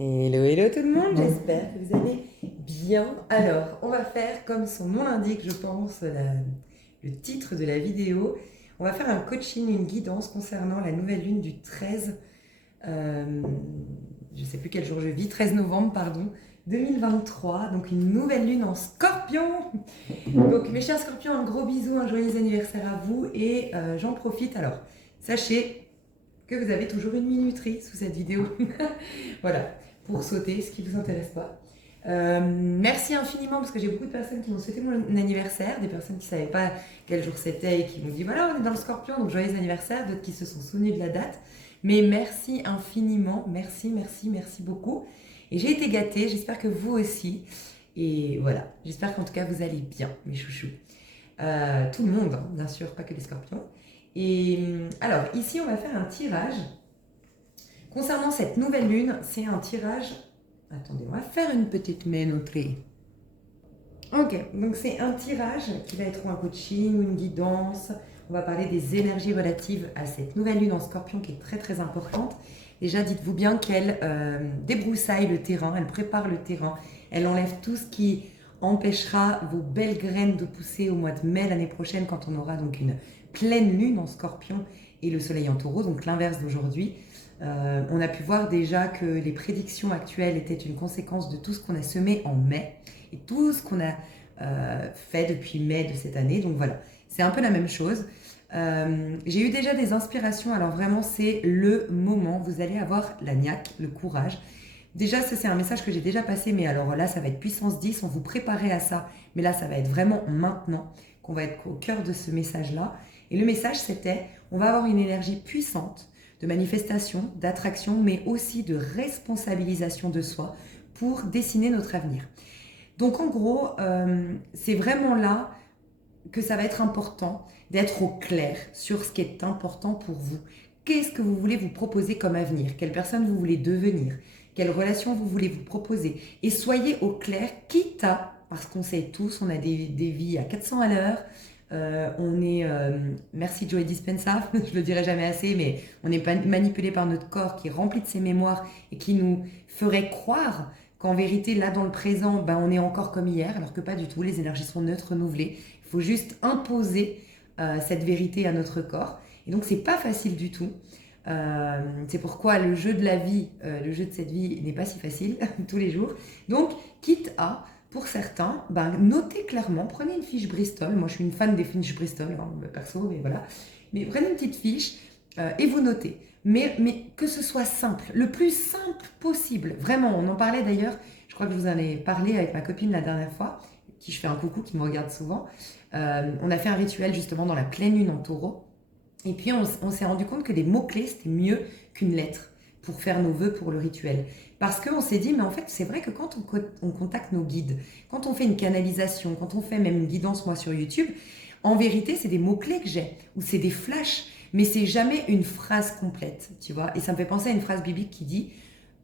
Hello, hello tout le monde, j'espère que vous allez bien. Alors, on va faire comme son nom l'indique, je pense, le titre de la vidéo. On va faire un coaching, une guidance concernant la nouvelle lune du 13, je ne sais plus quel jour je vis, 13 novembre, pardon, 2023. Donc une nouvelle lune en scorpion. Donc mes chers scorpions, un gros bisou, un joyeux anniversaire à vous. Et j'en profite, alors, sachez que vous avez toujours une minuterie sous cette vidéo. Voilà, pour sauter, ce qui ne vous intéresse pas. Merci infiniment parce que j'ai beaucoup de personnes qui m'ont souhaité mon anniversaire, des personnes qui ne savaient pas quel jour c'était et qui m'ont dit voilà, on est dans le scorpion, donc joyeux anniversaire, d'autres qui se sont souvenus de la date. Mais merci infiniment, merci, merci, merci beaucoup. Et j'ai été gâtée, j'espère que vous aussi. Et voilà, j'espère qu'en tout cas vous allez bien, mes chouchous. Tout le monde, hein, bien sûr, pas que les scorpions. Et alors, ici, on va faire un tirage. Concernant cette nouvelle lune, c'est un tirage... Attendez, on va faire une petite ménoterie. Ok, donc c'est un tirage qui va être un coaching, une guidance. On va parler des énergies relatives à cette nouvelle lune en scorpion qui est très très importante. Déjà, dites-vous bien qu'elle débroussaille le terrain, elle prépare le terrain, elle enlève tout ce qui empêchera vos belles graines de pousser au mois de mai l'année prochaine quand on aura donc une pleine lune en scorpion et le soleil en taureau, donc l'inverse d'aujourd'hui. On a pu voir déjà que les prédictions actuelles étaient une conséquence de tout ce qu'on a semé en mai et tout ce qu'on a fait depuis mai de cette année. Donc voilà, c'est un peu la même chose. J'ai eu déjà des inspirations, alors vraiment c'est le moment, vous allez avoir la niaque, le courage. Déjà, ça c'est un message que j'ai déjà passé, mais alors là ça va être puissance 10, on vous préparait à ça, mais là ça va être vraiment maintenant qu'on va être au cœur de ce message-là. Et le message c'était, on va avoir une énergie puissante, de manifestation, d'attraction, mais aussi de responsabilisation de soi pour dessiner notre avenir. Donc en gros, c'est vraiment là que ça va être important d'être au clair sur ce qui est important pour vous. Qu'est-ce que vous voulez vous proposer comme avenir? Quelle personne vous voulez devenir? Quelle relation vous voulez vous proposer? Et soyez au clair, quitte à, parce qu'on sait tous, on a des vies à 400 à l'heure, merci Joey Dispenza, je le dirai jamais assez, mais on est manipulé par notre corps qui est rempli de ses mémoires et qui nous ferait croire qu'en vérité, là dans le présent, on est encore comme hier, alors que pas du tout, les énergies sont neutres, renouvelées. Il faut juste imposer cette vérité à notre corps. Et donc, c'est pas facile du tout. C'est pourquoi le jeu de la vie, le jeu de cette vie n'est pas si facile tous les jours. Donc, quitte à, pour certains, notez clairement, prenez une fiche Bristol. Moi, je suis une fan des fiches Bristol, hein, perso, mais voilà. Mais prenez une petite fiche et vous notez. Mais que ce soit simple, le plus simple possible. Vraiment, on en parlait d'ailleurs, je crois que je vous en ai parlé avec ma copine la dernière fois, qui je fais un coucou, qui me regarde souvent. On a fait un rituel justement dans la pleine lune en taureau. Et puis on s'est rendu compte que des mots-clés, c'était mieux qu'une lettre pour faire nos vœux pour le rituel. Parce qu'on s'est dit, mais en fait, c'est vrai que quand on contacte nos guides, quand on fait une canalisation, quand on fait même une guidance, moi, sur YouTube, en vérité, c'est des mots-clés que j'ai, ou c'est des flashs, mais c'est jamais une phrase complète, tu vois. Et ça me fait penser à une phrase biblique qui dit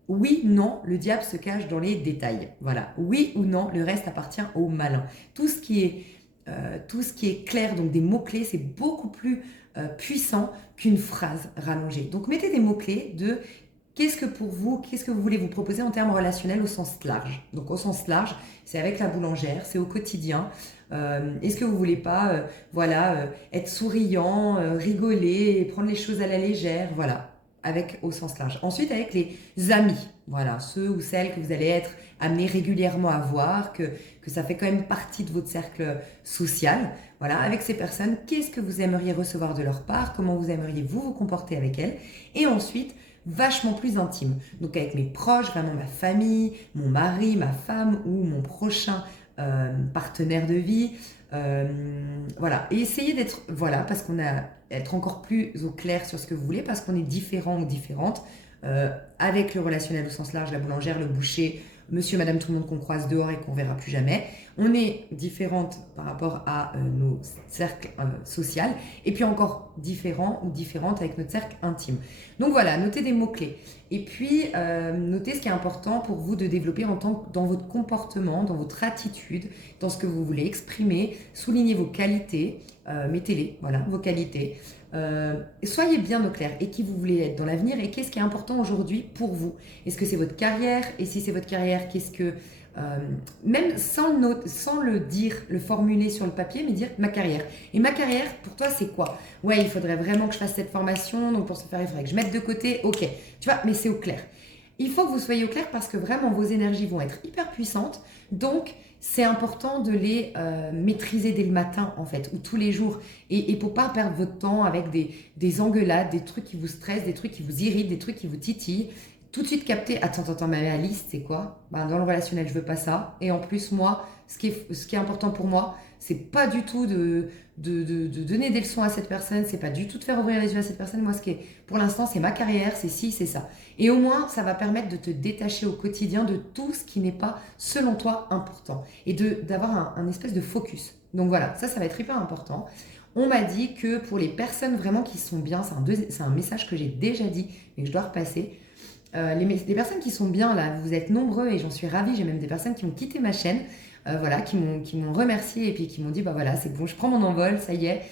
oui, non, le diable se cache dans les détails. Voilà, oui ou non, le reste appartient au malin. Tout ce qui est clair, donc des mots-clés, c'est beaucoup plus puissant qu'une phrase rallongée. Donc mettez des mots-clés de qu'est-ce que pour vous, qu'est-ce que vous voulez vous proposer en termes relationnels au sens large. Donc au sens large, c'est avec la boulangère, c'est au quotidien. Est-ce que vous voulez pas, être souriant, rigoler, prendre les choses à la légère, voilà, avec au sens large. Ensuite, avec les amis, voilà, ceux ou celles que vous allez être amenés régulièrement à voir, que ça fait quand même partie de votre cercle social. Voilà, avec ces personnes, qu'est-ce que vous aimeriez recevoir de leur part, comment vous aimeriez vous comporter avec elles. Et ensuite, vachement plus intime. Donc avec mes proches, vraiment ma famille, mon mari, ma femme ou mon prochain partenaire de vie. Voilà, et essayez d'être, voilà, parce qu'on a être encore plus au clair sur ce que vous voulez, parce qu'on est différent ou différente, avec le relationnel au sens large, la boulangère, le boucher, monsieur, madame, tout le monde qu'on croise dehors et qu'on verra plus jamais. On est différente par rapport à nos cercles sociaux, et puis encore différent ou différente avec notre cercle intime. Donc voilà, notez des mots-clés. Et puis, notez ce qui est important pour vous de développer dans votre comportement, dans votre attitude, dans ce que vous voulez exprimer. Soulignez vos qualités, mettez-les, voilà, vos qualités. Soyez bien au clair et qui vous voulez être dans l'avenir et qu'est-ce qui est important aujourd'hui pour vous. Est-ce que c'est votre carrière? Et si c'est votre carrière, qu'est-ce que... même sans le dire, le formuler sur le papier, mais dire ma carrière. Et ma carrière, pour toi, c'est quoi? Ouais, il faudrait vraiment que je fasse cette formation, donc pour ce faire, il faudrait que je mette de côté. Ok, tu vois, mais c'est au clair. Il faut que vous soyez au clair parce que vraiment, vos énergies vont être hyper puissantes. Donc, c'est important de les maîtriser dès le matin, en fait, ou tous les jours. Et pour pas perdre votre temps avec des engueulades, des trucs qui vous stressent, des trucs qui vous irritent, des trucs qui vous titillent. Tout de suite capter, attends, mais la liste, c'est quoi? Ben, dans le relationnel, je veux pas ça. Et en plus, moi, ce qui est important pour moi, c'est pas du tout de donner des leçons à cette personne, c'est pas du tout de faire ouvrir les yeux à cette personne. Moi, ce qui est, pour l'instant, c'est ma carrière, c'est ci, c'est ça. Et au moins, ça va permettre de te détacher au quotidien de tout ce qui n'est pas, selon toi, important. Et d'avoir un espèce de focus. Donc voilà, ça va être hyper important. On m'a dit que pour les personnes vraiment qui sont bien, c'est un message que j'ai déjà dit, mais que je dois repasser. Les personnes qui sont bien là, vous êtes nombreux et j'en suis ravie. J'ai même des personnes qui ont quitté ma chaîne, voilà, qui m'ont remercié et puis qui m'ont dit bah voilà, c'est bon, je prends mon envol, ça y est.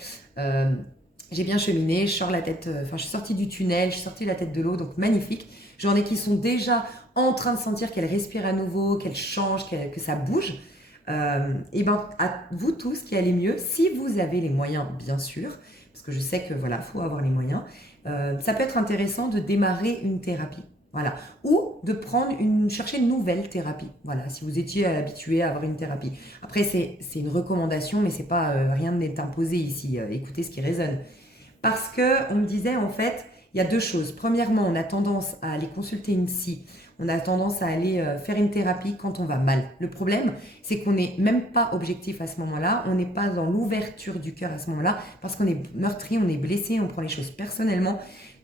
J'ai bien cheminé, je sors la tête, je suis sortie du tunnel, je suis sortie la tête de l'eau, donc magnifique. J'en ai qui sont déjà en train de sentir qu'elles respirent à nouveau, qu'elles changent, que ça bouge. Et ben à vous tous qui allez mieux, si vous avez les moyens, bien sûr, parce que je sais que voilà, faut avoir les moyens. Ça peut être intéressant de démarrer une thérapie. Voilà. Ou de chercher une nouvelle thérapie. Voilà, si vous étiez habitué à avoir une thérapie. Après, c'est une recommandation, mais c'est pas rien n'est imposé ici. Écoutez ce qui résonne. Parce que on me disait en fait, il y a deux choses. Premièrement, on a tendance à aller consulter une psy. On a tendance à aller faire une thérapie quand on va mal. Le problème, c'est qu'on n'est même pas objectif à ce moment-là. On n'est pas dans l'ouverture du cœur à ce moment-là parce qu'on est meurtri, on est blessé, on prend les choses personnellement.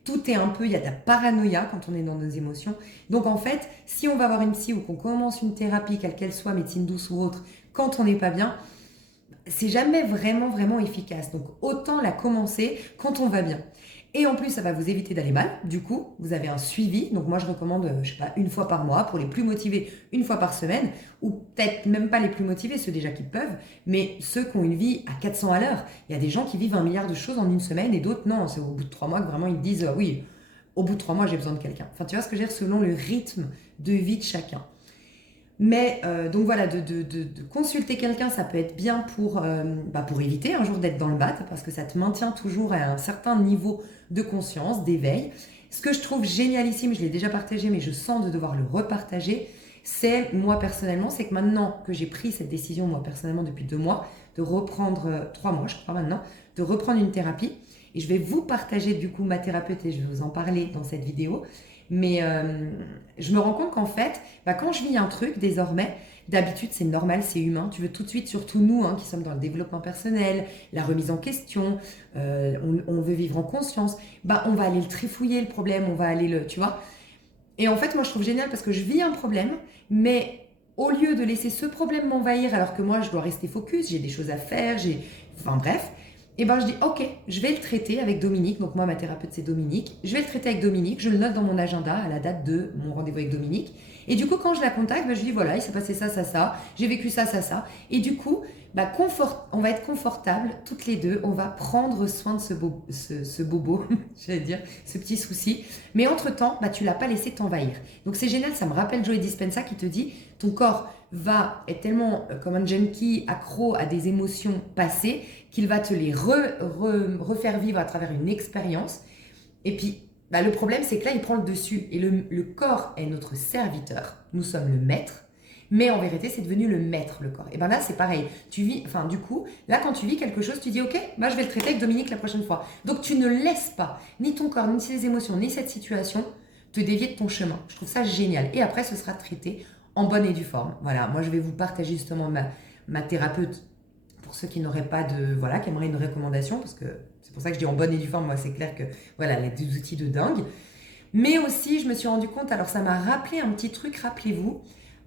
Tout est un peu, il y a de la paranoïa quand on est dans nos émotions. Donc en fait, si on va voir une psy ou qu'on commence une thérapie, quelle qu'elle soit, médecine douce ou autre, quand on n'est pas bien, c'est jamais vraiment efficace. Donc autant la commencer quand on va bien. Et en plus, ça va vous éviter d'aller mal. Du coup, vous avez un suivi. Donc moi, je recommande, je sais pas, une fois par mois. Pour les plus motivés, une fois par semaine. Ou peut-être même pas les plus motivés, ceux déjà qui peuvent. Mais ceux qui ont une vie à 400 à l'heure. Il y a des gens qui vivent 1 milliard de choses en une semaine et d'autres, non. C'est au bout de 3 mois que vraiment ils disent, oui, au bout de 3 mois, j'ai besoin de quelqu'un. Enfin, tu vois ce que je veux dire, selon le rythme de vie de chacun. Mais donc voilà, de consulter quelqu'un, ça peut être bien pour éviter un jour d'être dans le bad, parce que ça te maintient toujours à un certain niveau de conscience, d'éveil. Ce que je trouve génialissime, je l'ai déjà partagé, mais je sens de devoir le repartager, c'est moi personnellement, c'est que maintenant que j'ai pris cette décision, moi personnellement depuis 2 mois, de reprendre, 3 mois je crois maintenant, de reprendre une thérapie, et je vais vous partager du coup ma thérapeute et je vais vous en parler dans cette vidéo. Mais je me rends compte qu'en fait, quand je vis un truc désormais, d'habitude c'est normal, c'est humain. Tu veux tout de suite, surtout nous qui sommes dans le développement personnel, la remise en question, on veut vivre en conscience, on va aller le trifouiller le problème, on va aller tu vois. Et en fait, moi je trouve génial parce que je vis un problème, mais au lieu de laisser ce problème m'envahir alors que moi je dois rester focus, j'ai des choses à faire, enfin bref. Et je dis ok, je vais le traiter avec Dominique. Donc moi ma thérapeute c'est Dominique. Je vais le traiter avec Dominique, je le note dans mon agenda à la date de mon rendez-vous avec Dominique. Et du coup quand je la contacte, je dis voilà, il s'est passé ça, ça, ça, j'ai vécu ça, ça, ça. Et du coup, on va être confortables toutes les deux, on va prendre soin de ce bobo, j'allais dire, ce petit souci. Mais entre-temps, tu l'as pas laissé t'envahir. Donc c'est génial, ça me rappelle Joe Dispenza qui te dit ton corps va être tellement comme un junkie accro à des émotions passées qu'il va te les refaire vivre à travers une expérience. Et puis, le problème, c'est que là, il prend le dessus. Et le corps est notre serviteur. Nous sommes le maître. Mais en vérité, c'est devenu le maître, le corps. Et là, c'est pareil. Du coup, là, quand tu vis quelque chose, tu dis, ok, je vais le traiter avec Dominique la prochaine fois. Donc, tu ne laisses pas ni ton corps, ni ses émotions, ni cette situation te dévier de ton chemin. Je trouve ça génial. Et après, ce sera traité en bonne et due forme. Voilà, moi, je vais vous partager justement ma thérapeute pour ceux qui n'auraient pas qui aimeraient une recommandation, parce que c'est pour ça que je dis en bonne et due forme, moi c'est clair que voilà, elle a des outils de dingue. Mais aussi, je me suis rendu compte, alors ça m'a rappelé un petit truc, rappelez-vous,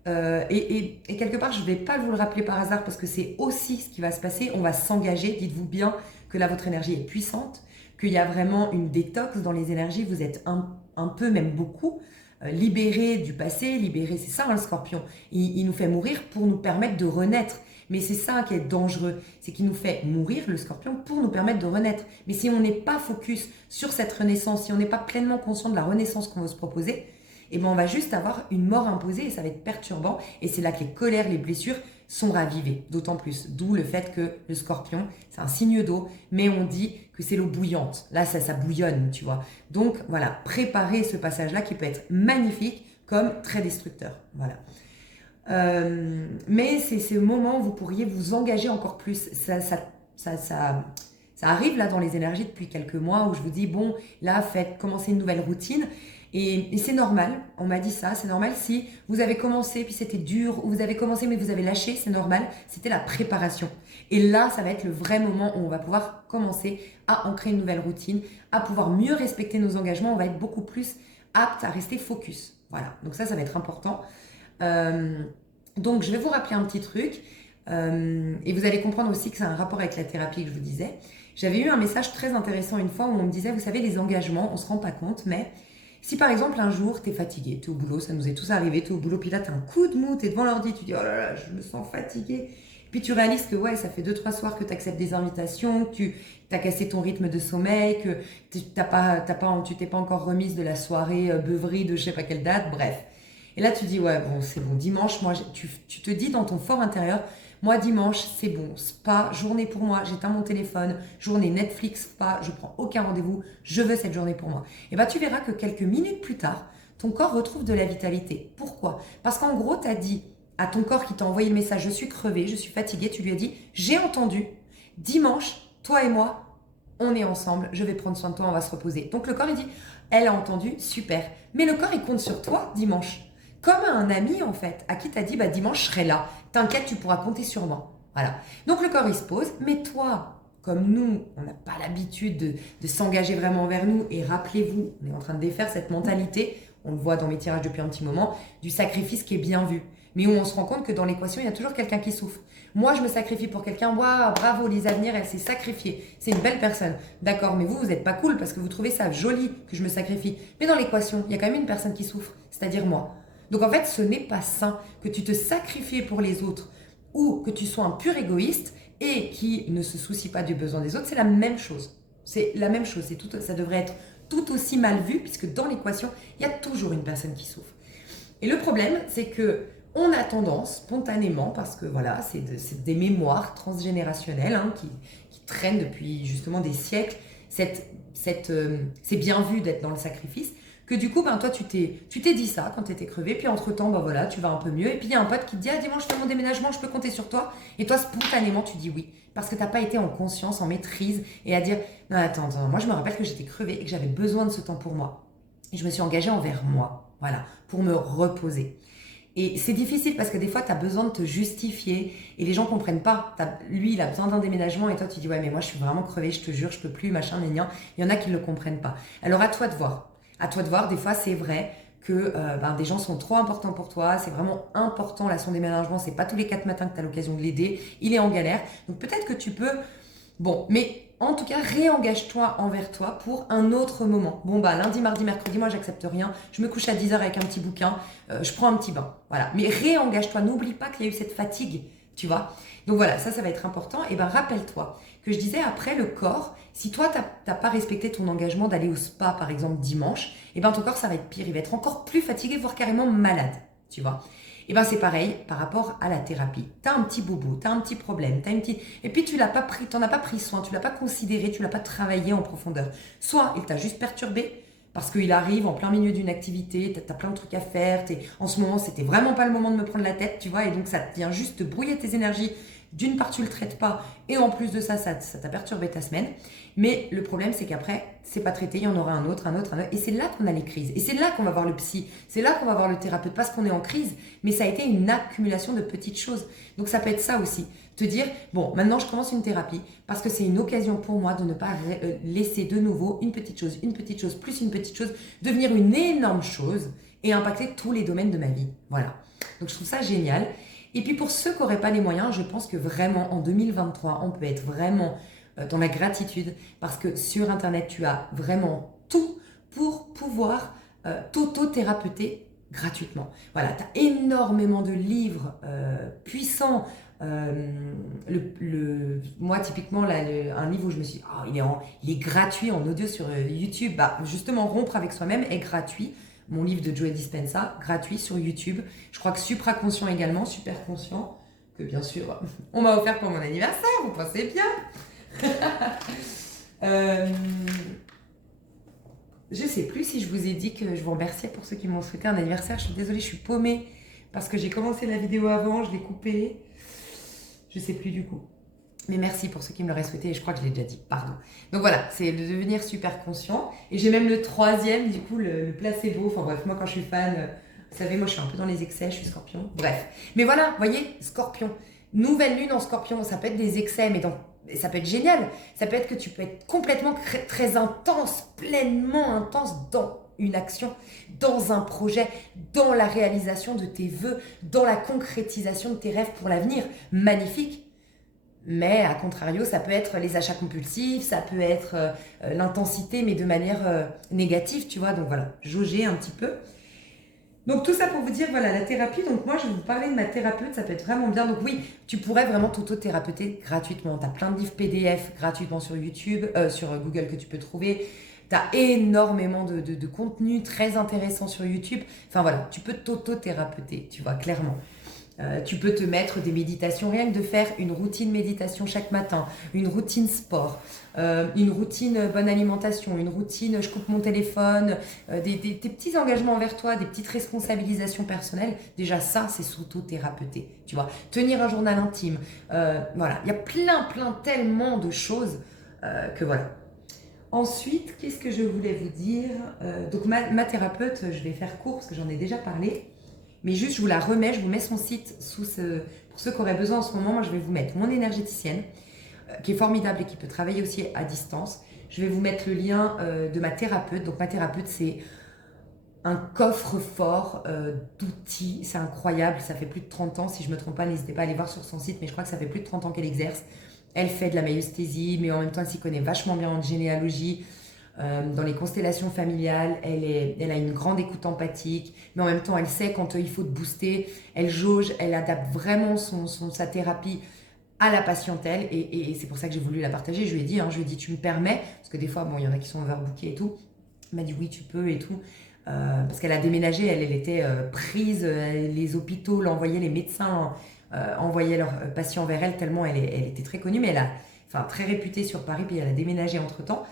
et quelque part, je ne vais pas vous le rappeler par hasard, parce que c'est aussi ce qui va se passer, on va s'engager, dites-vous bien que là, votre énergie est puissante, qu'il y a vraiment une détox dans les énergies, vous êtes un peu, même beaucoup, libéré du passé, libéré, c'est ça le scorpion, il nous fait mourir pour nous permettre de renaître. Mais c'est ça qui est dangereux, c'est qu'il nous fait mourir, le scorpion, pour nous permettre de renaître. Mais si on n'est pas focus sur cette renaissance, si on n'est pas pleinement conscient de la renaissance qu'on veut se proposer, eh ben on va juste avoir une mort imposée et ça va être perturbant. Et c'est là que les colères, les blessures sont ravivées, d'autant plus. D'où le fait que le scorpion, c'est un signe d'eau, mais on dit que c'est l'eau bouillante. Là, ça bouillonne, tu vois. Donc voilà, préparez ce passage-là qui peut être magnifique comme très destructeur. Voilà. Mais c'est ce moment où vous pourriez vous engager encore plus. Ça arrive là dans les énergies depuis quelques mois où je vous dis, bon, là, faites commencer une nouvelle routine. Et c'est normal, on m'a dit ça, c'est normal si vous avez commencé puis c'était dur, ou vous avez commencé mais vous avez lâché, c'est normal, c'était la préparation. Et là, ça va être le vrai moment où on va pouvoir commencer à ancrer une nouvelle routine, à pouvoir mieux respecter nos engagements, on va être beaucoup plus apte à rester focus. Voilà, donc ça va être important. Donc je vais vous rappeler un petit truc, et vous allez comprendre aussi que c'est un rapport avec la thérapie que je vous disais. J'avais eu un message très intéressant une fois où on me disait, vous savez, les engagements, on ne se rend pas compte, mais si par exemple un jour t'es fatigué, t'es au boulot, ça nous est tous arrivé, t'es au boulot, puis là t'as un coup de mou, t'es devant l'ordi, tu dis oh là là, je me sens fatigué. Puis tu réalises que ouais, ça fait 2-3 soirs que t'acceptes des invitations, que tu t'as cassé ton rythme de sommeil, que tu t'es pas encore remise de la soirée beuverie de je sais pas quelle date, bref. Et là tu dis ouais bon c'est bon, dimanche, moi tu te dis dans ton fort intérieur, moi dimanche c'est bon, spa, journée pour moi, j'éteins mon téléphone, journée Netflix, spa, je prends aucun rendez-vous, je veux cette journée pour moi. Et bien tu verras que quelques minutes plus tard, ton corps retrouve de la vitalité. Pourquoi? Parce qu'en gros tu as dit à ton corps qui t'a envoyé le message je suis crevé, je suis fatigué, tu lui as dit j'ai entendu, dimanche, toi et moi, on est ensemble, je vais prendre soin de toi, on va se reposer. Donc le corps il dit elle a entendu, super. Mais le corps il compte sur toi dimanche. Comme un ami en fait, à qui t'as dit bah dimanche je serai là, t'inquiète tu pourras compter sur moi. Voilà. Donc le corps il se pose, mais toi, comme nous, on n'a pas l'habitude de s'engager vraiment vers nous, et rappelez-vous, on est en train de défaire cette mentalité, on le voit dans mes tirages depuis un petit moment, du sacrifice qui est bien vu. Mais où on se rend compte que dans l'équation, il y a toujours quelqu'un qui souffre. Moi, je me sacrifie pour quelqu'un. Waouh, bravo, Lisa Venir, elle s'est sacrifiée. C'est une belle personne. D'accord, mais vous n'êtes pas cool parce que vous trouvez ça joli que je me sacrifie. Mais dans l'équation, il y a quand même une personne qui souffre, c'est-à-dire moi. Donc en fait, ce n'est pas sain que tu te sacrifies pour les autres ou que tu sois un pur égoïste et qui ne se soucie pas du besoin des autres. C'est la même chose. C'est la même chose. Ça devrait être tout aussi mal vu puisque dans l'équation, il y a toujours une personne qui souffre. Et le problème, c'est que on a tendance spontanément, parce que voilà, c'est des mémoires transgénérationnelles qui traînent depuis justement des siècles, c'est bien vu d'être dans le sacrifice, que du coup, ben, toi, tu t'es dit ça quand tu étais crevé, puis entre-temps, ben, voilà, tu vas un peu mieux, et puis il y a un pote qui te dit « Ah, dimanche, je fais mon déménagement, je peux compter sur toi ?» Et toi, spontanément, tu dis oui, parce que tu n'as pas été en conscience, en maîtrise, et à dire « Non, attends, moi, je me rappelle que j'étais crevée et que j'avais besoin de ce temps pour moi. » Et je me suis engagée envers moi, voilà, pour me reposer. Et c'est difficile parce que des fois, tu as besoin de te justifier et les gens comprennent pas. Lui, il a besoin d'un déménagement et toi, tu dis « Ouais, mais moi, je suis vraiment crevée, je te jure, je peux plus, machin, gna. » Il y en a qui ne le comprennent pas. Alors, à toi de voir. À toi de voir, des fois, c'est vrai que des gens sont trop importants pour toi. C'est vraiment important, là, son déménagement. C'est pas tous les 4 matins que tu as l'occasion de l'aider. Il est en galère. Donc, peut-être que tu peux... Bon, mais en tout cas, réengage-toi envers toi pour un autre moment. Bon, bah, lundi, mardi, mercredi, moi, j'accepte rien. Je me couche à 10h avec un petit bouquin. Je prends un petit bain. Voilà. Mais réengage-toi. N'oublie pas qu'il y a eu cette fatigue, tu vois. Donc voilà, ça va être important. Et ben, rappelle-toi que je disais après, le corps, si toi, t'as pas respecté ton engagement d'aller au spa, par exemple, dimanche, et ben, ton corps, ça va être pire. Il va être encore plus fatigué, voire carrément malade, tu vois. Et ben c'est pareil par rapport à la thérapie. Tu as un petit bobo, tu as un petit problème, et puis tu n'en as pas pris soin, tu l'as pas considéré, tu l'as pas travaillé en profondeur. Soit il t'a juste perturbé parce qu'il arrive en plein milieu d'une activité, tu as plein de trucs à faire, en ce moment c'était vraiment pas le moment de me prendre la tête, tu vois, et donc ça vient juste te brouiller tes énergies. D'une part, tu le traites pas, et en plus de ça t'a perturbé ta semaine. Mais le problème, c'est qu'après, c'est pas traité, il y en aura un autre, et c'est là qu'on a les crises. Et c'est là qu'on va voir le psy, c'est là qu'on va voir le thérapeute, parce qu'on est en crise, mais ça a été une accumulation de petites choses. Donc ça peut être ça aussi, te dire, bon, maintenant je commence une thérapie, parce que c'est une occasion pour moi de ne pas laisser de nouveau une petite chose, plus une petite chose, devenir une énorme chose, et impacter tous les domaines de ma vie. Voilà. Donc je trouve ça génial. Et puis pour ceux qui n'auraient pas les moyens, je pense que vraiment en 2023, on peut être vraiment dans la gratitude parce que sur Internet, tu as vraiment tout pour pouvoir t'auto-thérapeuter gratuitement. Voilà, tu as énormément de livres puissants Moi, typiquement, là, un livre où je me suis dit, oh, il est gratuit en audio sur YouTube. Bah, justement, Rompre avec soi-même est gratuit. Mon livre de Joe Dispenza, gratuit sur YouTube. Je crois que Supraconscient également, Super Conscient, que bien sûr, on m'a offert pour mon anniversaire, vous pensez bien. Je sais plus si je vous ai dit que je vous remerciais pour ceux qui m'ont souhaité un anniversaire. Je suis désolée, je suis paumée parce que j'ai commencé la vidéo avant, je l'ai coupée. Je sais plus du coup. Mais merci pour ceux qui me l'auraient souhaité et je crois que je l'ai déjà dit, pardon. Donc voilà, c'est de devenir super conscient. Et j'ai même le troisième, du coup, le placebo. Enfin bref, moi quand je suis fan, vous savez, moi je suis un peu dans les excès, je suis scorpion. Bref. Mais voilà, vous voyez, scorpion. Nouvelle lune en scorpion, ça peut être des excès, mais ça peut être génial. Ça peut être que tu peux être complètement très intense, pleinement intense dans une action, dans un projet, dans la réalisation de tes vœux, dans la concrétisation de tes rêves pour l'avenir. Magnifique. Mais à contrario, ça peut être les achats compulsifs, ça peut être l'intensité, mais de manière négative, tu vois. Donc voilà, jauger un petit peu. Donc tout ça pour vous dire, voilà, la thérapie. Donc moi, je vais vous parler de ma thérapeute, ça peut être vraiment bien. Donc oui, tu pourrais vraiment t'auto-thérapeuter gratuitement. Tu as plein de livres PDF gratuitement sur YouTube, sur Google que tu peux trouver. Tu as énormément de contenu très intéressant sur YouTube. Enfin voilà, tu peux t'auto-thérapeuter, tu vois, clairement. Tu peux te mettre des méditations, rien que de faire une routine méditation chaque matin, une routine sport, une routine bonne alimentation, une routine je coupe mon téléphone, des petits engagements envers toi, des petites responsabilisations personnelles. Déjà ça, c'est s'auto-thérapeuter, tu vois. Tenir un journal intime, voilà. Il y a plein, tellement de choses que voilà. Ensuite, qu'est-ce que je voulais vous dire donc ma thérapeute, je vais faire court parce que j'en ai déjà parlé. Mais juste, je vous la remets, je vous mets son site pour ceux qui auraient besoin en ce moment. Moi, je vais vous mettre mon énergéticienne, qui est formidable et qui peut travailler aussi à distance. Je vais vous mettre le lien de ma thérapeute. Donc, ma thérapeute, c'est un coffre-fort d'outils. C'est incroyable. Ça fait plus de 30 ans. Si je ne me trompe pas, n'hésitez pas à aller voir sur son site. Mais je crois que ça fait plus de 30 ans qu'elle exerce. Elle fait de la maïeusthésie, mais en même temps, elle s'y connaît vachement bien en généalogie. Dans les constellations familiales, elle a une grande écoute empathique, mais en même temps, elle sait quand il faut te booster, elle jauge, elle adapte vraiment sa thérapie à la patientèle, et c'est pour ça que j'ai voulu la partager. Je lui ai dit, tu me permets, parce que des fois, bon, il y en a qui sont overbookés et tout, elle m'a dit oui, tu peux et tout, parce qu'elle a déménagé, elle était prise, les hôpitaux l'envoyaient, les médecins envoyaient leurs patients vers elle, tellement elle était très connue, mais très réputée sur Paris, puis elle a déménagé entre-temps.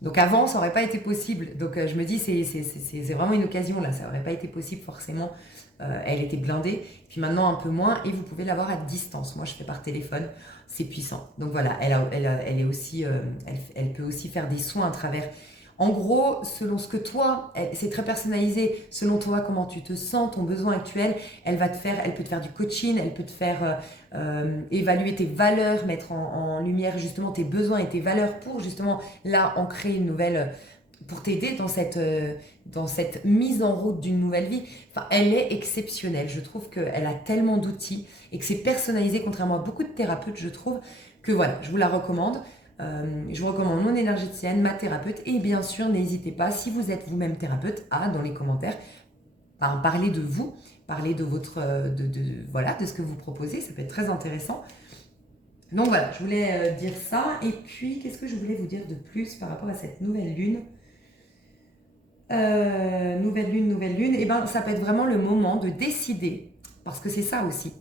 Donc avant, ça n'aurait pas été possible. Donc je me dis, c'est vraiment une occasion là, ça n'aurait pas été possible forcément. Elle était blindée, puis maintenant un peu moins, et vous pouvez l'avoir à distance. Moi, je fais par téléphone, c'est puissant. Donc voilà, elle est aussi, elle peut aussi faire des soins à travers. En gros, selon ce que toi, c'est très personnalisé, selon toi, comment tu te sens, ton besoin actuel, elle peut te faire du coaching, elle peut te faire évaluer tes valeurs, mettre en lumière justement tes besoins et tes valeurs pour justement là ancrer une nouvelle, pour t'aider dans cette mise en route d'une nouvelle vie. Enfin, elle est exceptionnelle. Je trouve qu'elle a tellement d'outils et que c'est personnalisé, contrairement à beaucoup de thérapeutes, je trouve que voilà, je vous la recommande. Je vous recommande mon énergéticienne, ma thérapeute, et bien sûr, n'hésitez pas, si vous êtes vous-même thérapeute, dans les commentaires, parler de vous, parler de votre, voilà, de ce que vous proposez, ça peut être très intéressant. Donc voilà, je voulais dire ça. Et puis, qu'est-ce que je voulais vous dire de plus par rapport à cette nouvelle lune? Nouvelle lune, et ben ça peut être vraiment le moment de décider, parce que c'est ça aussi,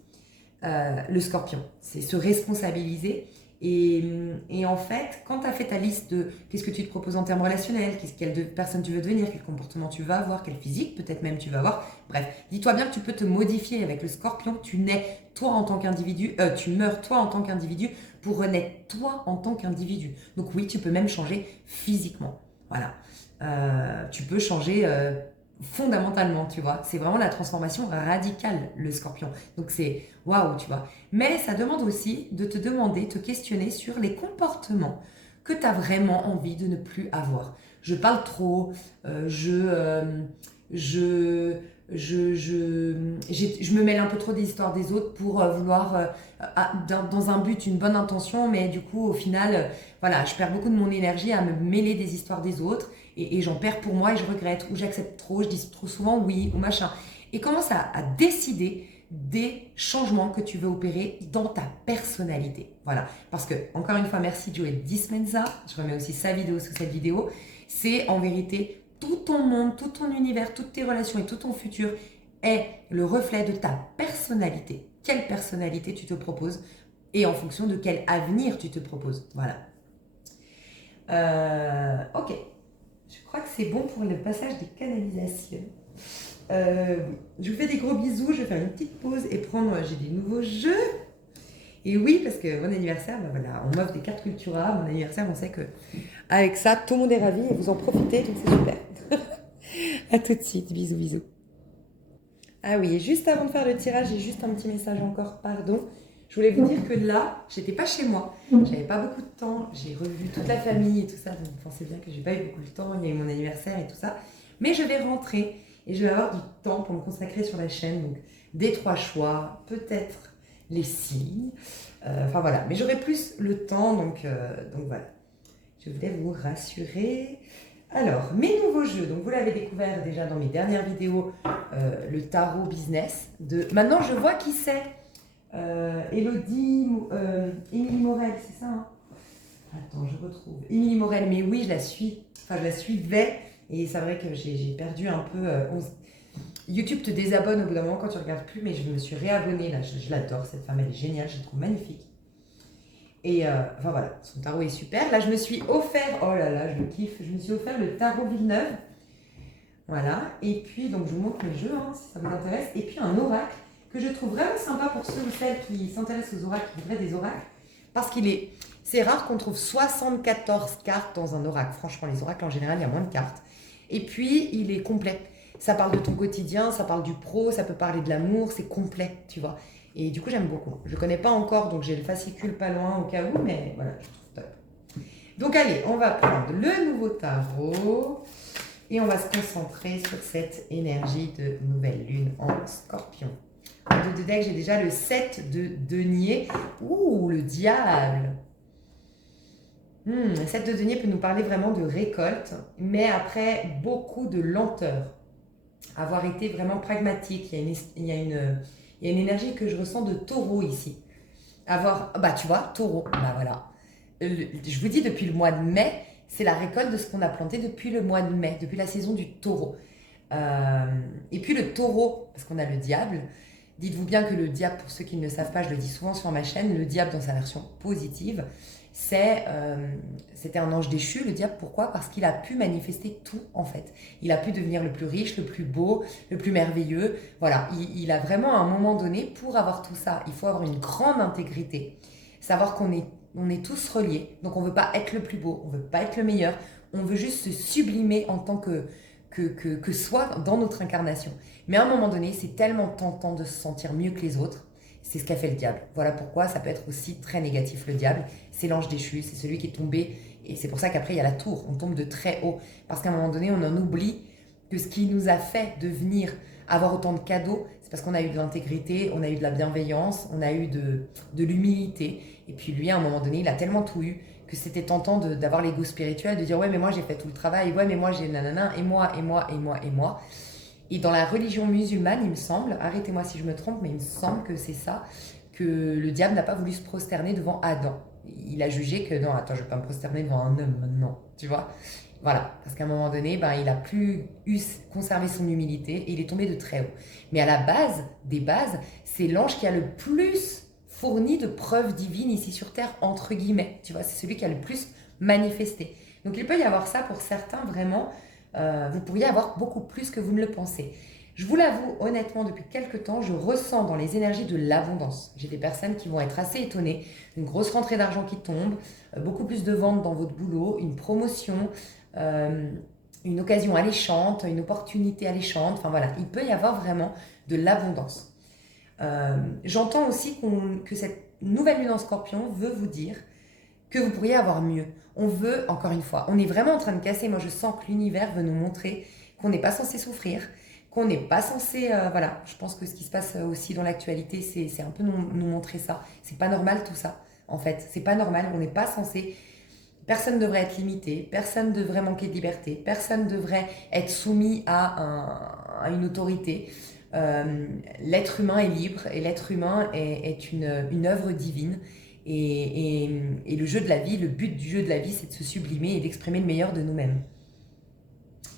le scorpion, c'est se responsabiliser. Et en fait, quand tu as fait ta liste de qu'est-ce que tu te proposes en termes relationnels, quelle personne tu veux devenir, quel comportement tu vas avoir, quel physique peut-être même tu vas avoir, bref, dis-toi bien que tu peux te modifier avec le scorpion. Tu nais toi en tant qu'individu, tu meurs toi en tant qu'individu pour renaître toi en tant qu'individu. Donc oui, tu peux même changer physiquement. Voilà. Tu peux changer fondamentalement, tu vois. C'est vraiment la transformation radicale, le scorpion. Donc c'est waouh, tu vois. Mais ça demande aussi de te demander, te questionner sur les comportements que tu as vraiment envie de ne plus avoir. Je parle trop, je me mêle un peu trop des histoires des autres pour vouloir, dans un but, une bonne intention, mais du coup, au final, voilà, je perds beaucoup de mon énergie à me mêler des histoires des autres, et j'en perds pour moi et je regrette, ou j'accepte trop, je dis trop souvent oui, ou machin. Et commence à décider des changements que tu veux opérer dans ta personnalité. Voilà. Parce que, encore une fois, merci Joe Dispenza. Je remets aussi sa vidéo sous cette vidéo. C'est en vérité tout ton monde, tout ton univers, toutes tes relations et tout ton futur est le reflet de ta personnalité. Quelle personnalité tu te proposes et en fonction de quel avenir tu te proposes. Voilà. Ok. Je crois que c'est bon pour le passage des canalisations. Je vous fais des gros bisous. Je vais faire une petite pause et prendre. J'ai des nouveaux jeux. Et oui, parce que mon anniversaire, ben voilà, on m'offre des cartes Cultura. Mon anniversaire, on sait que avec ça, tout le monde est ravi et vous en profitez, donc c'est super. À tout de suite. Bisous, bisous. Ah oui, et juste avant de faire le tirage, j'ai juste un petit message encore, pardon. Je voulais vous dire que là, j'étais pas chez moi, j'avais pas beaucoup de temps, j'ai revu toute la famille et tout ça, donc vous pensez bien que j'ai pas eu beaucoup de temps, il y a eu mon anniversaire et tout ça. Mais je vais rentrer et je vais avoir du temps pour me consacrer sur la chaîne, donc des 3 choix, peut-être les signes, enfin voilà. Mais j'aurai plus le temps, donc voilà. Je voulais vous rassurer. Alors, mes nouveaux jeux, donc vous l'avez découvert déjà dans mes dernières vidéos, le tarot business. Maintenant, je vois qui c'est. Élodie, Émilie Morel, c'est ça hein. Attends, je retrouve. Émilie Morel, mais oui, je la suis. Enfin, je la suivais. Et c'est vrai que j'ai perdu un peu. YouTube te désabonne au bout d'un moment quand tu ne regardes plus, mais je me suis réabonnée là. Je l'adore, cette femme, elle est géniale, je la trouve magnifique. Et enfin voilà, son tarot est super. Là, je me suis offert, oh là là, je le kiffe, je me suis offert le tarot Villeneuve. Voilà, et puis donc je vous montre mes jeux hein, si ça vous intéresse. Et puis un oracle que je trouve vraiment sympa pour ceux ou celles qui s'intéressent aux oracles, qui voudraient des oracles. Parce c'est rare qu'on trouve 74 cartes dans un oracle. Franchement, les oracles en général, il y a moins de cartes. Et puis, il est complet. Ça parle de ton quotidien, ça parle du pro, ça peut parler de l'amour, c'est complet, tu vois. Et du coup, j'aime beaucoup. Je ne connais pas encore, donc j'ai le fascicule pas loin au cas où, mais voilà, je trouve top. Donc allez, on va prendre le nouveau tarot et on va se concentrer sur cette énergie de nouvelle lune en Scorpion. En dos de deck, j'ai déjà le 7 de denier. Ouh, le diable. Le 7 de denier peut nous parler vraiment de récolte, mais après beaucoup de lenteur. Avoir été vraiment pragmatique. Il y a une énergie que je ressens de taureau ici. Bah tu vois, taureau, bah voilà. Je vous dis, depuis le mois de mai, c'est la récolte de ce qu'on a planté depuis le mois de mai, depuis la saison du taureau. Et puis le taureau, parce qu'on a le diable. Dites-vous bien que le diable, pour ceux qui ne le savent pas, je le dis souvent sur ma chaîne, le diable dans sa version positive, c'était un ange déchu, le diable. Pourquoi? Parce qu'il a pu manifester tout en fait. Il a pu devenir le plus riche, le plus beau, le plus merveilleux. Voilà, il a vraiment à un moment donné, pour avoir tout ça, il faut avoir une grande intégrité. Savoir qu'on est tous reliés, donc on ne veut pas être le plus beau, on ne veut pas être le meilleur, on veut juste se sublimer en tant que soi dans notre incarnation. Mais à un moment donné, c'est tellement tentant de se sentir mieux que les autres. C'est ce qu'a fait le diable. Voilà pourquoi ça peut être aussi très négatif, le diable. C'est l'ange déchu, c'est celui qui est tombé. Et c'est pour ça qu'après, il y a la tour. On tombe de très haut. Parce qu'à un moment donné, on en oublie que ce qui nous a fait devenir, avoir autant de cadeaux, c'est parce qu'on a eu de l'intégrité, on a eu de la bienveillance, on a eu de l'humilité. Et puis lui, à un moment donné, il a tellement tout eu que c'était tentant d'avoir l'ego spirituel, de dire ouais mais moi j'ai fait tout le travail, ouais mais moi j'ai nanana, et moi. Et dans la religion musulmane, il me semble, arrêtez-moi si je me trompe, mais il me semble que c'est ça, que le diable n'a pas voulu se prosterner devant Adam. Il a jugé que non, attends, je ne vais pas me prosterner devant un homme maintenant, tu vois. Voilà, parce qu'à un moment donné, il n'a plus conservé son humilité et il est tombé de très haut. Mais à la base des bases, c'est l'ange qui a le plus fourni de preuves divines ici sur Terre, entre guillemets. Tu vois, c'est celui qui a le plus manifesté. Donc il peut y avoir ça pour certains, vraiment. Vous pourriez avoir beaucoup plus que vous ne le pensez. Je vous l'avoue, honnêtement, depuis quelques temps, je ressens dans les énergies de l'abondance. J'ai des personnes qui vont être assez étonnées. Une grosse rentrée d'argent qui tombe, beaucoup plus de ventes dans votre boulot, une promotion, une occasion alléchante, une opportunité alléchante. Enfin voilà, il peut y avoir vraiment de l'abondance. J'entends aussi que cette nouvelle lune en Scorpion veut vous dire que vous pourriez avoir mieux. On veut, encore une fois, on est vraiment en train de casser. Moi, je sens que l'univers veut nous montrer qu'on n'est pas censé souffrir, qu'on n'est pas censé... voilà, je pense que ce qui se passe aussi dans l'actualité, c'est un peu nous montrer ça. C'est pas normal tout ça, en fait. C'est pas normal, on n'est pas censé... Personne ne devrait être limité, personne ne devrait manquer de liberté, personne ne devrait être soumis à une autorité. L'être humain est libre et l'être humain est une œuvre divine. Et le jeu de la vie, le but du jeu de la vie, c'est de se sublimer et d'exprimer le meilleur de nous-mêmes.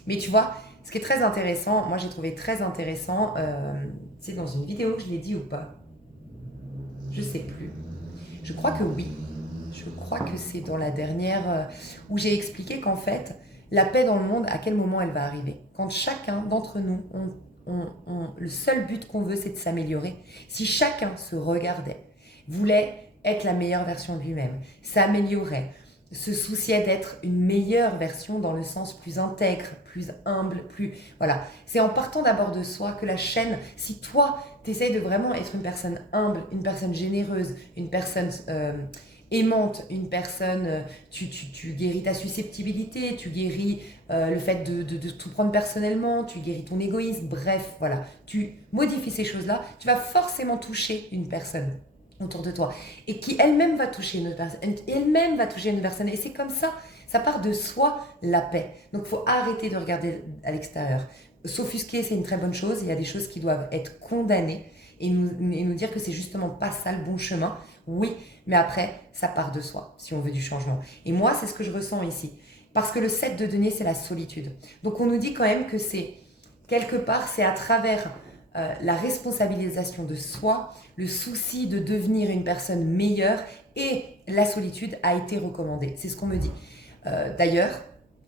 Mais tu vois, ce qui est très intéressant, moi j'ai trouvé très intéressant, c'est dans une vidéo, je l'ai dit ou pas? Je sais plus. Je crois que oui. Je crois que c'est dans la dernière où j'ai expliqué qu'en fait, la paix dans le monde, à quel moment elle va arriver? Quand chacun d'entre nous, le seul but qu'on veut, c'est de s'améliorer. Si chacun se regardait, voulait être la meilleure version de lui-même, s'améliorait, se souciait d'être une meilleure version dans le sens plus intègre, plus humble, plus... Voilà. C'est en partant d'abord de soi que la chaîne, si toi, tu essayes de vraiment être une personne humble, une personne généreuse, une personne aimante, une personne, tu guéris ta susceptibilité, tu guéris le fait de tout prendre personnellement, tu guéris ton égoïsme, bref, voilà. Tu modifies ces choses-là, tu vas forcément toucher une personne autour de toi et qui elle-même va toucher une autre personne, elle-même va toucher une personne et c'est comme ça part de soi la paix. Donc il faut arrêter de regarder à l'extérieur. S'offusquer, c'est une très bonne chose, il y a des choses qui doivent être condamnées et nous dire que c'est justement pas ça le bon chemin. Oui, mais après, ça part de soi, si on veut du changement. Et moi, c'est ce que je ressens ici. Parce que le 7 de denier, c'est la solitude. Donc on nous dit quand même que c'est, quelque part, c'est à travers la responsabilisation de soi, le souci de devenir une personne meilleure et la solitude a été recommandée. C'est ce qu'on me dit. D'ailleurs,